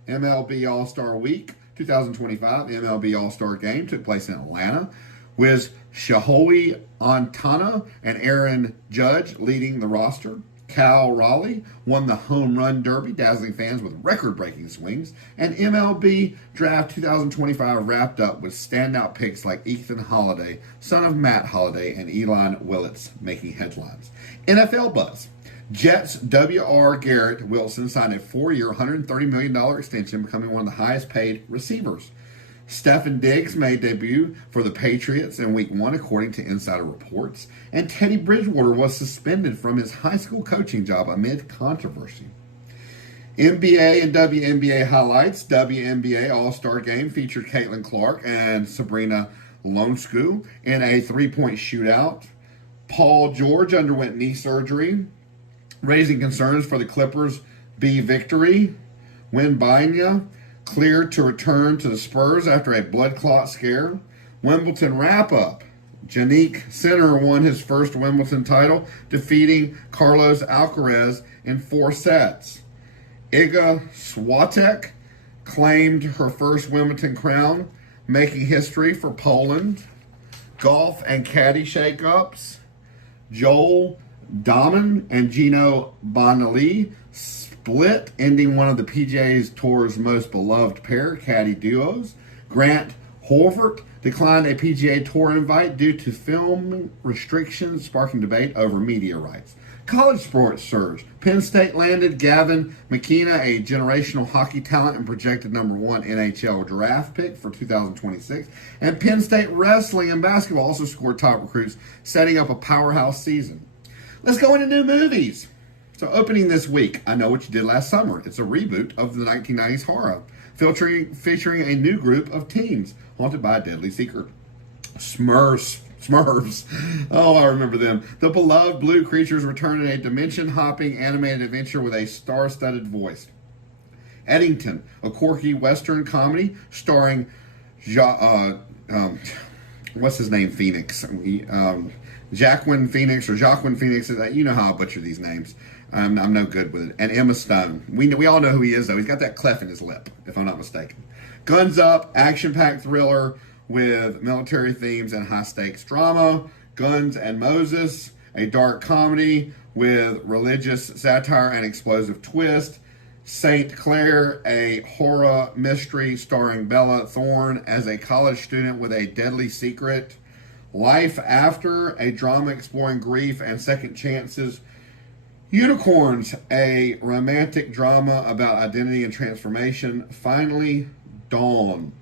MLB All-Star Week 2025 MLB All-Star Game took place in Atlanta with Shohei Ohtani and Aaron Judge leading the roster. Cal Raleigh won the Home Run Derby, dazzling fans with record-breaking swings. And MLB Draft 2025 wrapped up with standout picks like Ethan Holiday, son of Matt Holiday, and Elon Willits making headlines. NFL buzz. Jets' W.R. Garrett Wilson signed a 4-year, $130 million extension, becoming one of the highest-paid receivers. Stephen Diggs made debut for the Patriots in Week 1, according to insider reports. And Teddy Bridgewater was suspended from his high school coaching job amid controversy. NBA and WNBA highlights. WNBA All-Star Game featured Caitlin Clark and Sabrina Ionescu in a three-point shootout. Paul George underwent knee surgery, raising concerns for the Clippers' B victory. Wembanyama cleared to return to the Spurs after a blood clot scare. Wimbledon wrap-up. Jannik Sinner won his first Wimbledon title, defeating Carlos Alcaraz in 4 sets. Iga Swiatek claimed her first Wimbledon crown, making history for Poland. Golf and caddy shakeups. Joel Dahmen and Gino Bonnalie split, ending one of the PGA Tour's most beloved pair caddy duos. Grant Horvath declined a PGA Tour invite due to film restrictions, sparking debate over media rights. College sports surge. Penn State landed Gavin McKenna, a generational hockey talent and projected #1 NHL draft pick for 2026. And Penn State wrestling and basketball also scored top recruits, setting up a powerhouse season. Let's go into new movies. So opening this week, I Know What You Did Last Summer. It's a reboot of the 1990s horror, featuring a new group of teens haunted by a deadly secret. Smurfs. Oh, I remember them. The beloved blue creatures return in a dimension-hopping animated adventure with a star-studded voice. Eddington, a quirky Western comedy starring what's his name? Phoenix. Jacqueline Phoenix. You know how I butcher these names. I'm no good with it. And Emma Stone. We all know who he is, though. He's got that clef in his lip, if I'm not mistaken. Guns Up, action-packed thriller with military themes and high-stakes drama. Guns and Moses, a dark comedy with religious satire and explosive twist. Saint Clair, a horror mystery starring Bella Thorne as a college student with a deadly secret. Life After, a drama exploring grief and second chances. Unicorns, a romantic drama about identity and transformation. Finally, Dawn,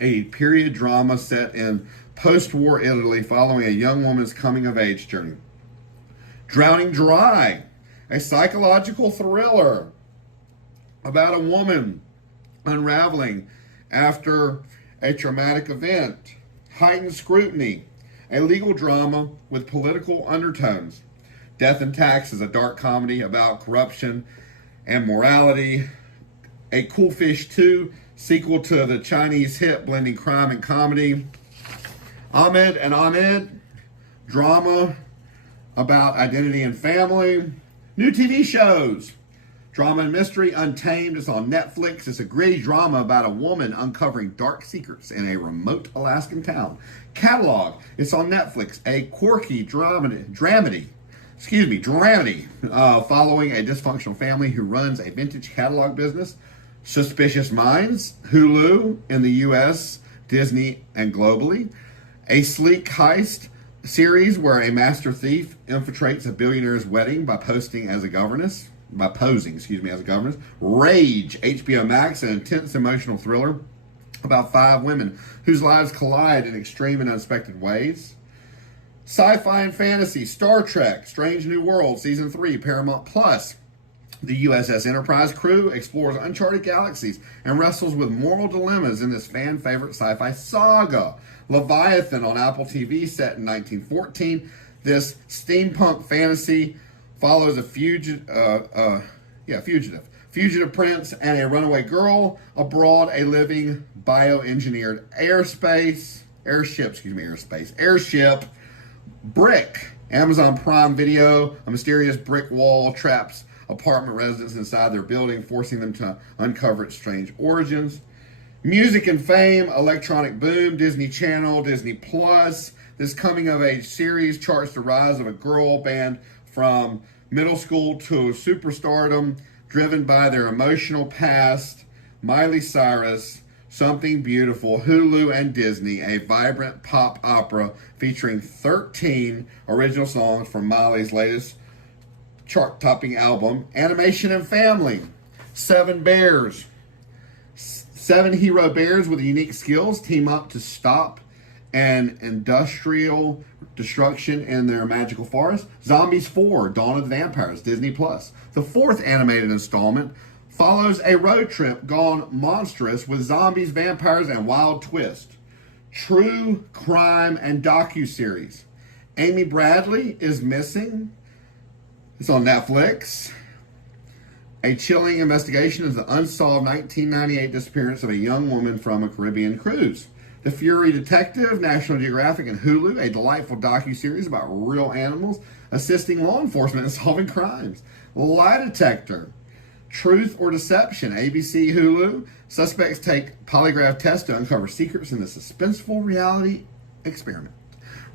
a period drama set in post-war Italy following a young woman's coming-of-age journey. Drowning Dry, a psychological thriller about a woman unraveling after a traumatic event. Heightened Scrutiny, a legal drama with political undertones. Death and Taxes, a dark comedy about corruption and morality. A Cool Fish 2, sequel to the Chinese hit blending crime and comedy. Ahmed and Ahmed, drama about identity and family. New TV shows. Drama and mystery, Untamed. It's on Netflix. It's a gritty drama about a woman uncovering dark secrets in a remote Alaskan town. Catalog. It's on Netflix. A quirky dramedy following a dysfunctional family who runs a vintage catalog business. Suspicious Minds. Hulu in the U.S., Disney, and globally. A sleek heist series where a master thief infiltrates a billionaire's wedding by posing as a governess. Rage, HBO Max, an intense emotional thriller about 5 women whose lives collide in extreme and unexpected ways. Sci-fi and fantasy, Star Trek, Strange New World, Season 3, Paramount Plus. The USS Enterprise crew explores uncharted galaxies and wrestles with moral dilemmas in this fan-favorite sci-fi saga. Leviathan on Apple TV, set in 1914. This steampunk fantasy follows a fugitive prince and a runaway girl aboard a living bioengineered airship. Brick. Amazon Prime Video. A mysterious brick wall traps apartment residents inside their building, forcing them to uncover its strange origins. Music and fame, electronic boom, Disney Channel, Disney Plus. This coming-of-age series charts the rise of a girl band from middle school to superstardom, driven by their emotional past. Miley Cyrus, Something Beautiful, Hulu and Disney, a vibrant pop opera featuring 13 original songs from Miley's latest chart-topping album. Animation and family, 7 bears. 7 hero bears with unique skills team up to stop an industrial destruction in their magical forest. Zombies 4, Dawn of the Vampires, Disney Plus. The 4th animated installment follows a road trip gone monstrous with zombies, vampires, and wild twist. True crime and docuseries. Amy Bradley is Missing. It's on Netflix. A chilling investigation into the unsolved 1998 disappearance of a young woman from a Caribbean cruise. The Fury Detective, National Geographic, and Hulu, a delightful docuseries about real animals assisting law enforcement in solving crimes. Lie Detector, Truth or Deception, ABC, Hulu. Suspects take polygraph tests to uncover secrets in the suspenseful reality experiment.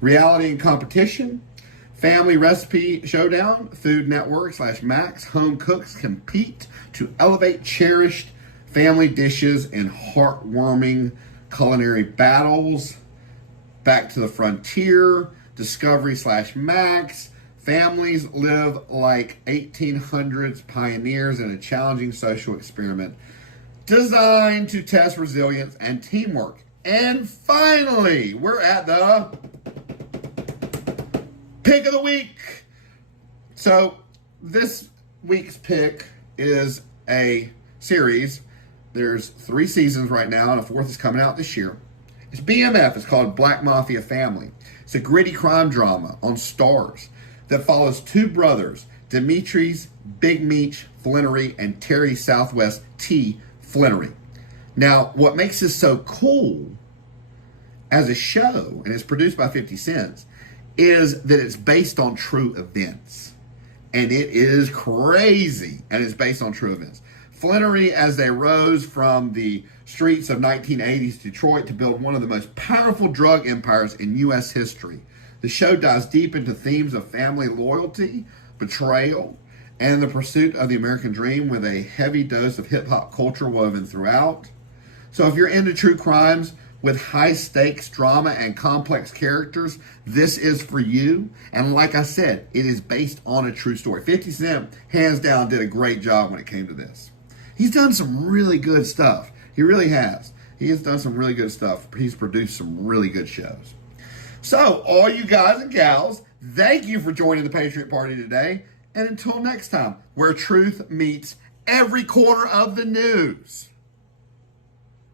Reality and Competition, Family Recipe Showdown, Food Network / Max. Home cooks compete to elevate cherished family dishes in heartwarming culinary battles. Back to the Frontier, Discovery / Max. Families live like 1800s pioneers in a challenging social experiment designed to test resilience and teamwork. And finally, we're at the pick of the week. So this week's pick is a series. There's 3 seasons right now, and a 4th is coming out this year. It's BMF. It's called Black Mafia Family. It's a gritty crime drama on Starz that follows 2 brothers, Demetrius Big Meech Flannery and Terry Southwest T Flannery. Now, what makes this so cool as a show, and it's produced by 50 Cent, is that it's based on true events. And it is crazy, and it's based on true events. Flannery, as they rose from the streets of 1980s Detroit to build one of the most powerful drug empires in U.S. history. The show dives deep into themes of family loyalty, betrayal, and the pursuit of the American dream with a heavy dose of hip-hop culture woven throughout. So if you're into true crimes with high-stakes drama and complex characters, this is for you. And like I said, it is based on a true story. 50 Cent, hands down, did a great job when it came to this. He's done some really good stuff. He really has. He has done some really good stuff. He's produced some really good shows. So, all you guys and gals, thank you for joining the Patriot Party today. And until next time, where truth meets every corner of the news.